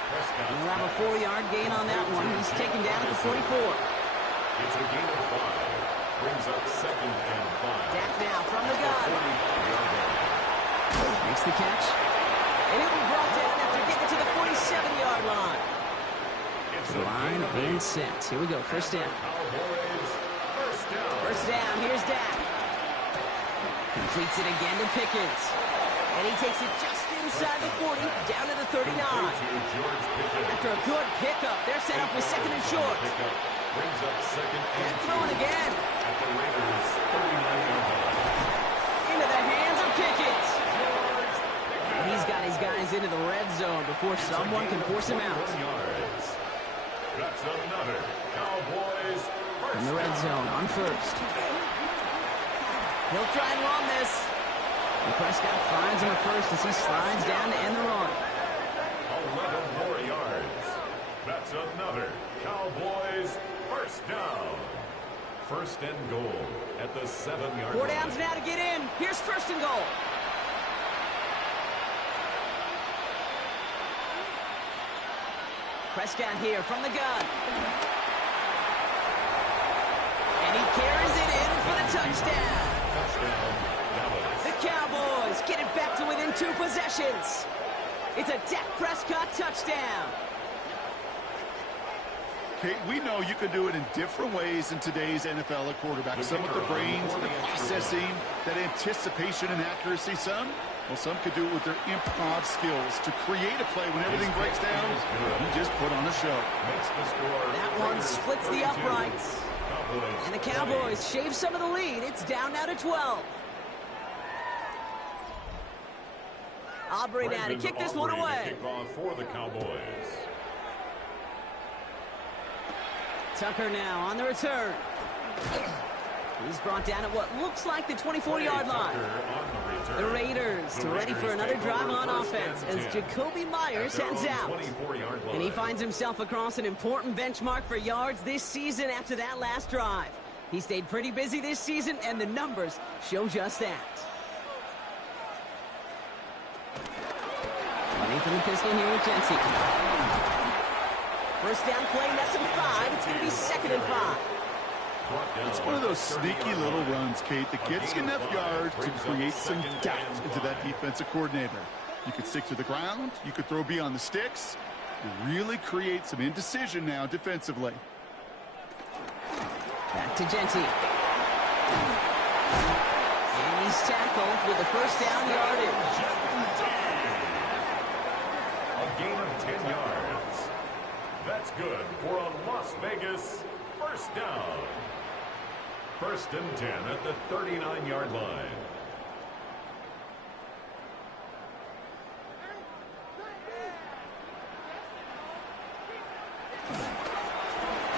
He'll have a 4-yard gain on that one. He's taken down at the 44. It's a gain of 5. Brings up 2nd and 5. Dak now from the gun. Makes the catch. And he'll be brought down after getting to the 47-yard line. Line and set. Here we go. First down. Cowboys first down. First down. Here's Dak. Completes it again to Pickens. And he takes it just inside the 40, down to the 39. After a good pickup, they're set up with 2nd and short. Brings up 2nd and throwing again. At the Raiders 39-yard line. Into the hands of Pickens. And he's got his guys into the red zone before someone can force him out. That's another Cowboys first In the red zone on first. He'll try and run this. And Prescott finds him at first as he slides down to end the run. 11 more yards. That's another Cowboys first down. First and goal at the 7-yard line. 4 downs now to get in. Here's first and goal. Prescott here from the gun. And he carries it in for the touchdown. Touchdown, Dallas. The Cowboys get it back to within 2 possessions. It's a Dak Prescott touchdown. Okay, we know you can do it in different ways in today's NFL at quarterback. Some with the brains, the processing, that anticipation and accuracy. Some could do it with their improv skills to create a play when everything breaks down. You just put on a show. That one splits the uprights. And the Cowboys shave some of the lead. It's down now to 12. Aubrey now to kick this one away. For the Cowboys. Tucker now on the return. He's brought down at what looks like the 24-yard line. The Raiders ready for another drive on offense as Jacoby Myers heads out. And he finds himself across an important benchmark for yards this season after that last drive. He stayed pretty busy this season, and the numbers show just that. Running from the pistol here with Jency. First down play, that's in 5. It's going to be 2nd and 5. It's one of those sneaky little runs, Kate, that gets you enough yards to create some doubt into that defensive coordinator. You could stick to the ground. You could throw beyond the sticks. You really create some indecision now defensively. Back to Jency. And he's tackled with the first down yardage. A gain of 10 yards. That's good for a Las Vegas first down. First and 10 at the 39-yard line.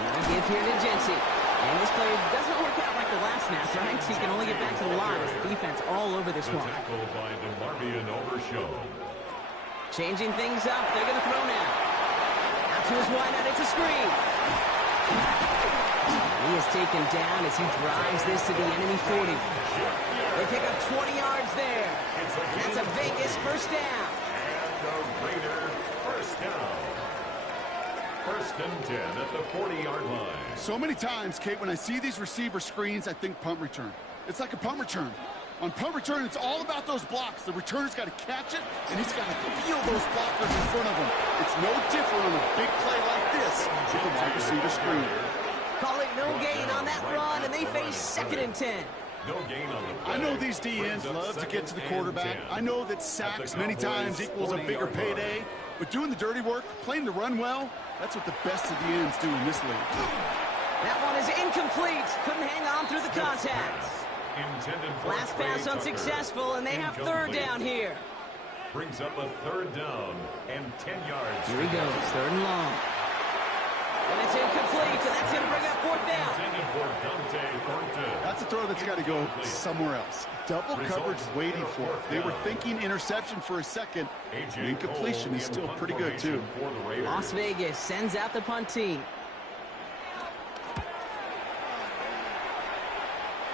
Another give here to Jency. And this play doesn't work out like the last snap, right? So he can only get back to the line as the defense all over this one. Tackled by DeMarvion Overshown. Changing things up. They're going to throw now. Out to to his wideout. It's a screen. He is taken down as he drives this to the enemy 40. They pick up 20 yards there. And that's a Vegas first down. And the Raider first down. First and 10 at the 40-yard line. So many times, Kate, when I see these receiver screens, I think punt return. It's like a punt return. On punt return, it's all about those blocks. The returner's got to catch it, and he's got to feel those blockers in front of him. It's no different on a big play like this with the wide receiver screen. Call it no gain on that run, and they face 2nd and 10. No gain on the play. I know these D-ends love to get to the quarterback. I know that sacks many times equals a bigger payday. But doing the dirty work, playing the run well, that's what the best of the ends do in this league. That one is incomplete. Couldn't hang on through the contact. Last pass unsuccessful, and they have 3rd down here. Brings up a 3rd down and 10 yards. Here he goes, 3rd and long. And it's incomplete, and that's going to bring up 4th down. That's a throw that's got to go somewhere else. Double coverage waiting for it. They were thinking interception for a second. The incompletion is still pretty good, too. Las Vegas sends out the punt team.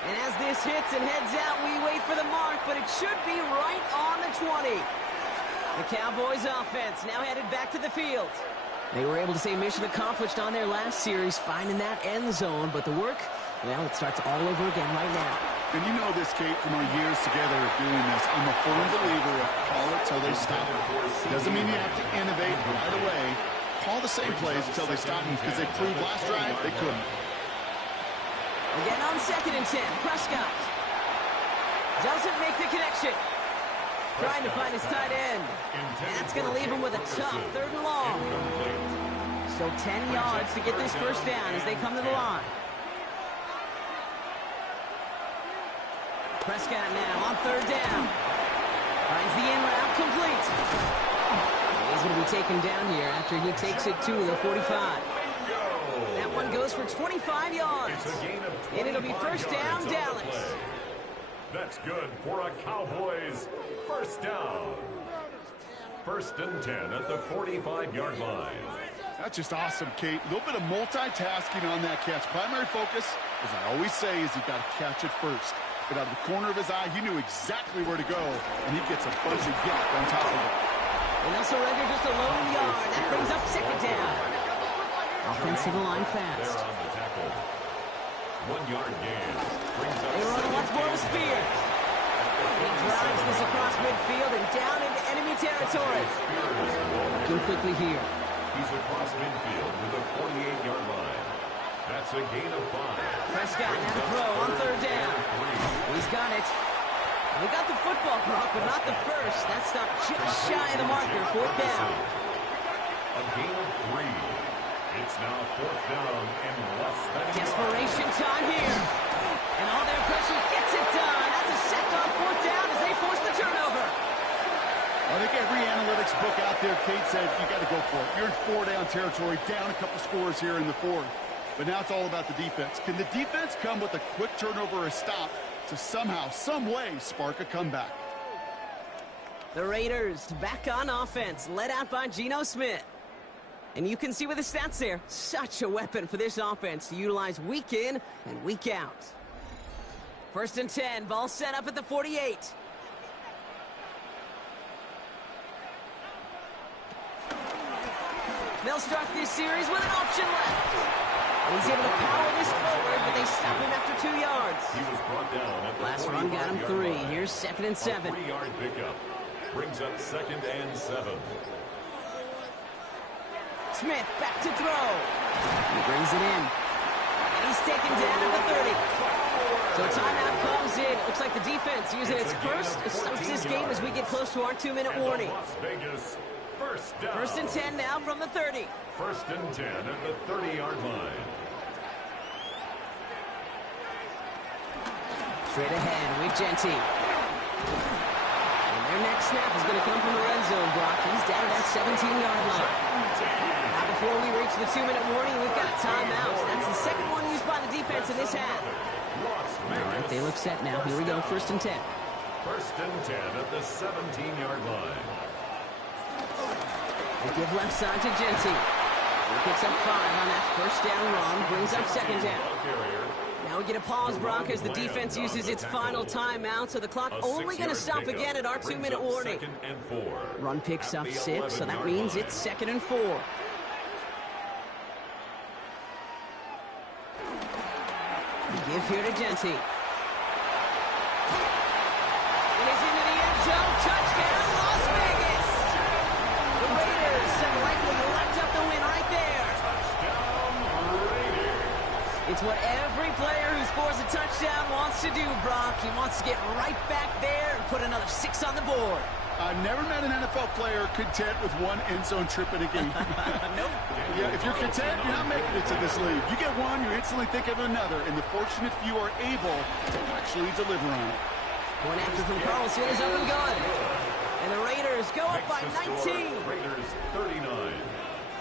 And as this hits and heads out, we wait for the mark, but it should be right on the 20. The Cowboys offense now headed back to the field. They were able to say mission accomplished on their last series, finding that end zone, but the work, well, it starts all over again right now. And you know this, Kate, from our years together of doing this. I'm a firm believer of call it till they stop it. Doesn't mean you have to innovate right away. Call the same plays until they stop them, because they proved last drive they couldn't. Again on 2nd and 10, Prescott doesn't make the connection. Trying to find his tight end. And that's going to leave him with a tough 3rd and long. So 10 yards to get this first down as they come to the line. Prescott now on 3rd down. Finds the in route complete. He's going to be taken down here after he takes it to the 45. That one goes for 25 yards. And it'll be first down, Dallas. That's good for a Cowboys first down. 1st and 10 at the 45-yard line. That's just awesome, Kate. A little bit of multitasking on that catch. Primary focus, as I always say, is you got to catch it first. But out of the corner of his eye, he knew exactly where to go, and he gets a bunch of yak on top of it. And they'll surrender just a lone yard. That brings up 2nd down. Offensive line fast. 1 yard gain. They run once more to Spears. He drives this across midfield and down into enemy territory. Looking quickly here. He's across midfield to the 48-yard line. That's a gain of 5. Prescott now to throw on 3rd down. He's got it. And he got the football block, but not the first. That stopped just shy of the marker. 4th down. A gain of 3. It's now 4th down and less than Desperation time here. And all their pressure gets it done. That's a sack on 4th down as they force the turnover. I think every analytics book out there, Kate said, you got to go for it. You're in 4-down territory, down a couple scores here in the 4th. But now it's all about the defense. Can the defense come with a quick turnover or a stop to somehow, some way, spark a comeback? The Raiders back on offense, led out by Geno Smith. And you can see with the stats there, such a weapon for this offense to utilize week in and week out. 1st and 10, ball set up at the 48. They'll start this series with an option left. And he's able to power this forward, but they stop him after 2 yards. He was brought down at the Last run got him 3. Here's 2nd and 7. 3-yard pickup. Brings up 2nd and 7. Smith back to throw. He brings it in. And he's taken down at the 30. So a timeout comes in. It looks like the defense using its first stops this game as we get close to our 2-minute warning. Las Vegas first down. 1st and 10 now from the 30. 1st and 10 at the 30-yard line. Straight ahead with Genty. And their next snap is going to come from the red zone block. He's down at that 17-yard line. Now before we reach the 2-minute warning, we've got timeouts. That's the second one used by the defense in this half. All right, they look set now. Here we go, 1st and 10. 1st and 10 at the 17-yard line. They give left side to Genty. He picks up 5 on that first down run, brings up second down. Now we get a pause, Brock, as the defense uses its final timeout, so the clock only going to stop again at our 2-minute warning. Run picks up 6, so that means it's 2nd and 4. Give here to Genty. And he's into the end zone. Touchdown, Las Vegas! The Raiders have likely locked up the win right there. It's what every player who scores a touchdown wants to do, Brock. He wants to get right back there and put another 6 on the board. I've never met an NFL player content with one end zone trip in a game. Nope. Yeah, if you're content, you're not making it to this league. You get one, you instantly think of another, and the fortunate few are able to actually deliver on it. One after from Carlson is up and good. And the Raiders go up by 19. Raiders 39,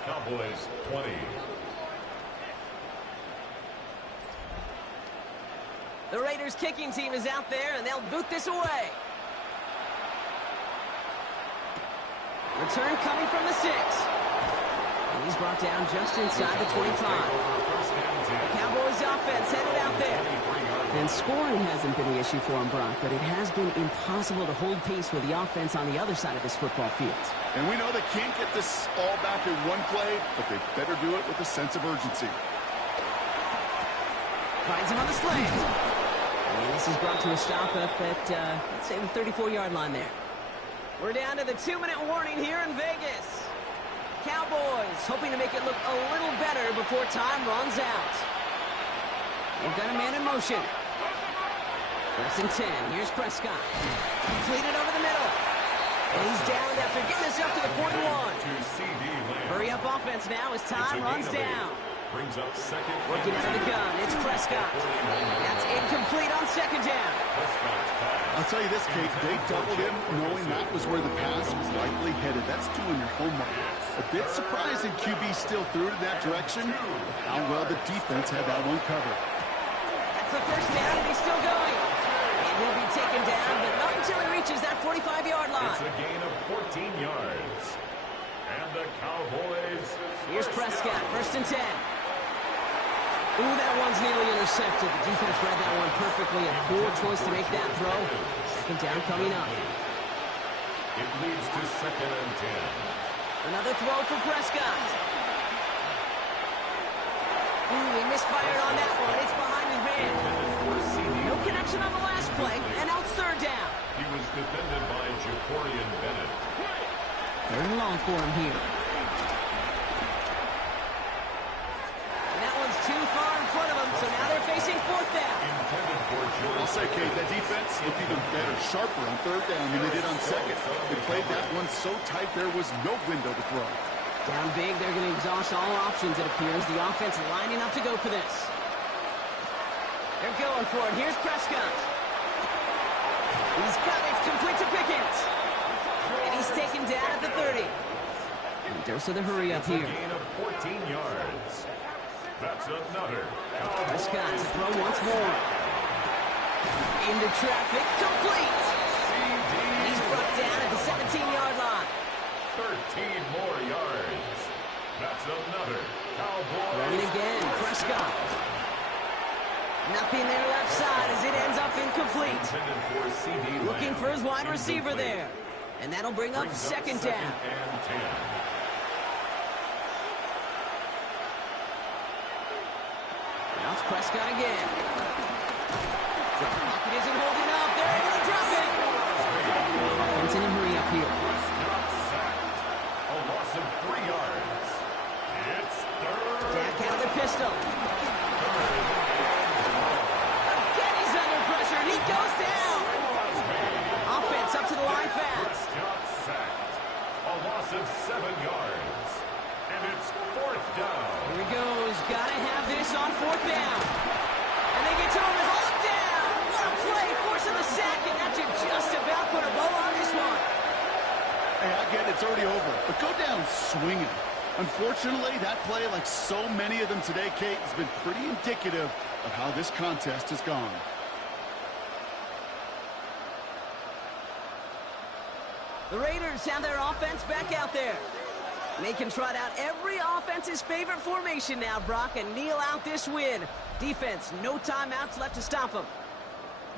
Cowboys 20. The Raiders kicking team is out there, and they'll boot this away. Return coming from the 6. And he's brought down just inside the 25. The Cowboys offense headed out there. And scoring hasn't been the issue for him, Brock, but it has been impossible to hold pace with the offense on the other side of this football field. And we know they can't get this all back in one play, but they better do it with a sense of urgency. Finds him on the slant. And this is brought to a stop up at, let's say, the 34-yard line there. We're down to the 2-minute warning here in Vegas. Cowboys hoping to make it look a little better before time runs out. They've got a man in motion. 1st and 10. Here's Prescott. Completed over the middle. And he's down after getting this up to the 41. Hurry up offense now as time runs down. Brings up 2nd. Working out of the gun. It's Prescott. That's incomplete on 2nd down. I'll tell you this, Kate, they doubled him knowing that was where the pass was likely headed. That's doing your homework. A bit surprising QB still threw it in that direction. How well the defense had that one covered. That's the first down, and he's still going. And he'll be taken down, but not until he reaches that 45-yard line. It's a gain of 14 yards. And the Cowboys... Here's Prescott, 1st and 10. Ooh, that one's nearly intercepted. The defense read that one perfectly. A poor choice to make that throw. 2nd down coming up. It leads to 2nd and 10. Another throw for Prescott. Ooh, he misfired on that one. It's behind his man. No connection on the last play, and now it's 3rd down. He was defended by Jacorian Bennett. 3rd and long for him here. And that one's too far in front of him, so now they're facing 4th down. I'll say, Kate, that defense looked even better, sharper on 3rd down than they did on 2nd. They played that one so tight there was no window to throw. Down big, they're going to exhaust all options, it appears. The offense lining up to go for this. They're going for it. Here's Prescott. He's got it. Complete to Pickens. And he's taken down at the 30. And there's the hurry up here. A gain of 14 yards. That's another. Prescott to throw once more. Into traffic. Complete. He's brought down at the 17-yard line. 13 more yards. That's another. Cowboys. Running again. Prescott. Nothing there left side as it ends up incomplete. Looking for his wide receiver there. And that'll bring up 2nd down. And 10. Now it's Prescott again. The pocket isn't holding up. They're able to drop it. Offense in a hurry up here. A loss of 3 yards. It's 3rd. Back out of the pistol. Again, he's under pressure, and he goes down. Offense up to the line fast. Got sacked. A loss of 7 yards. And it's 4th down. Here he goes. Gotta have this on 4th down. And they get to him and hold him down. What a play. Forcing the sack, and that should just about put a bow on this one. Hey, I get it. It's already over. But go down swinging. Unfortunately, that play, like so many of them today, Kate, has been pretty indicative of how this contest has gone. The Raiders have their offense back out there. They can trot out every offense's favorite formation now, Brock, and kneel out this win. Defense, no timeouts left to stop them.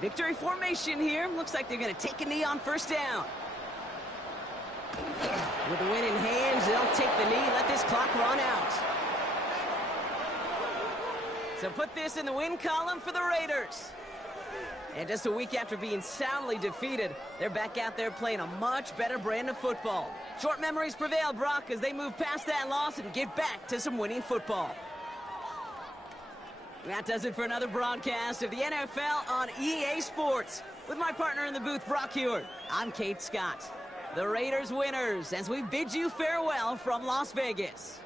Victory formation here. Looks like they're going to take a knee on first down. With the win in hands, they'll take the knee, let this clock run out. So put this in the win column for the Raiders. And just a week after being soundly defeated, they're back out there playing a much better brand of football. Short memories prevail, Brock, as they move past that loss and get back to some winning football. That does it for another broadcast of the NFL on EA Sports. With my partner in the booth, Brock Heward, I'm Kate Scott. The Raiders winners as we bid you farewell from Las Vegas.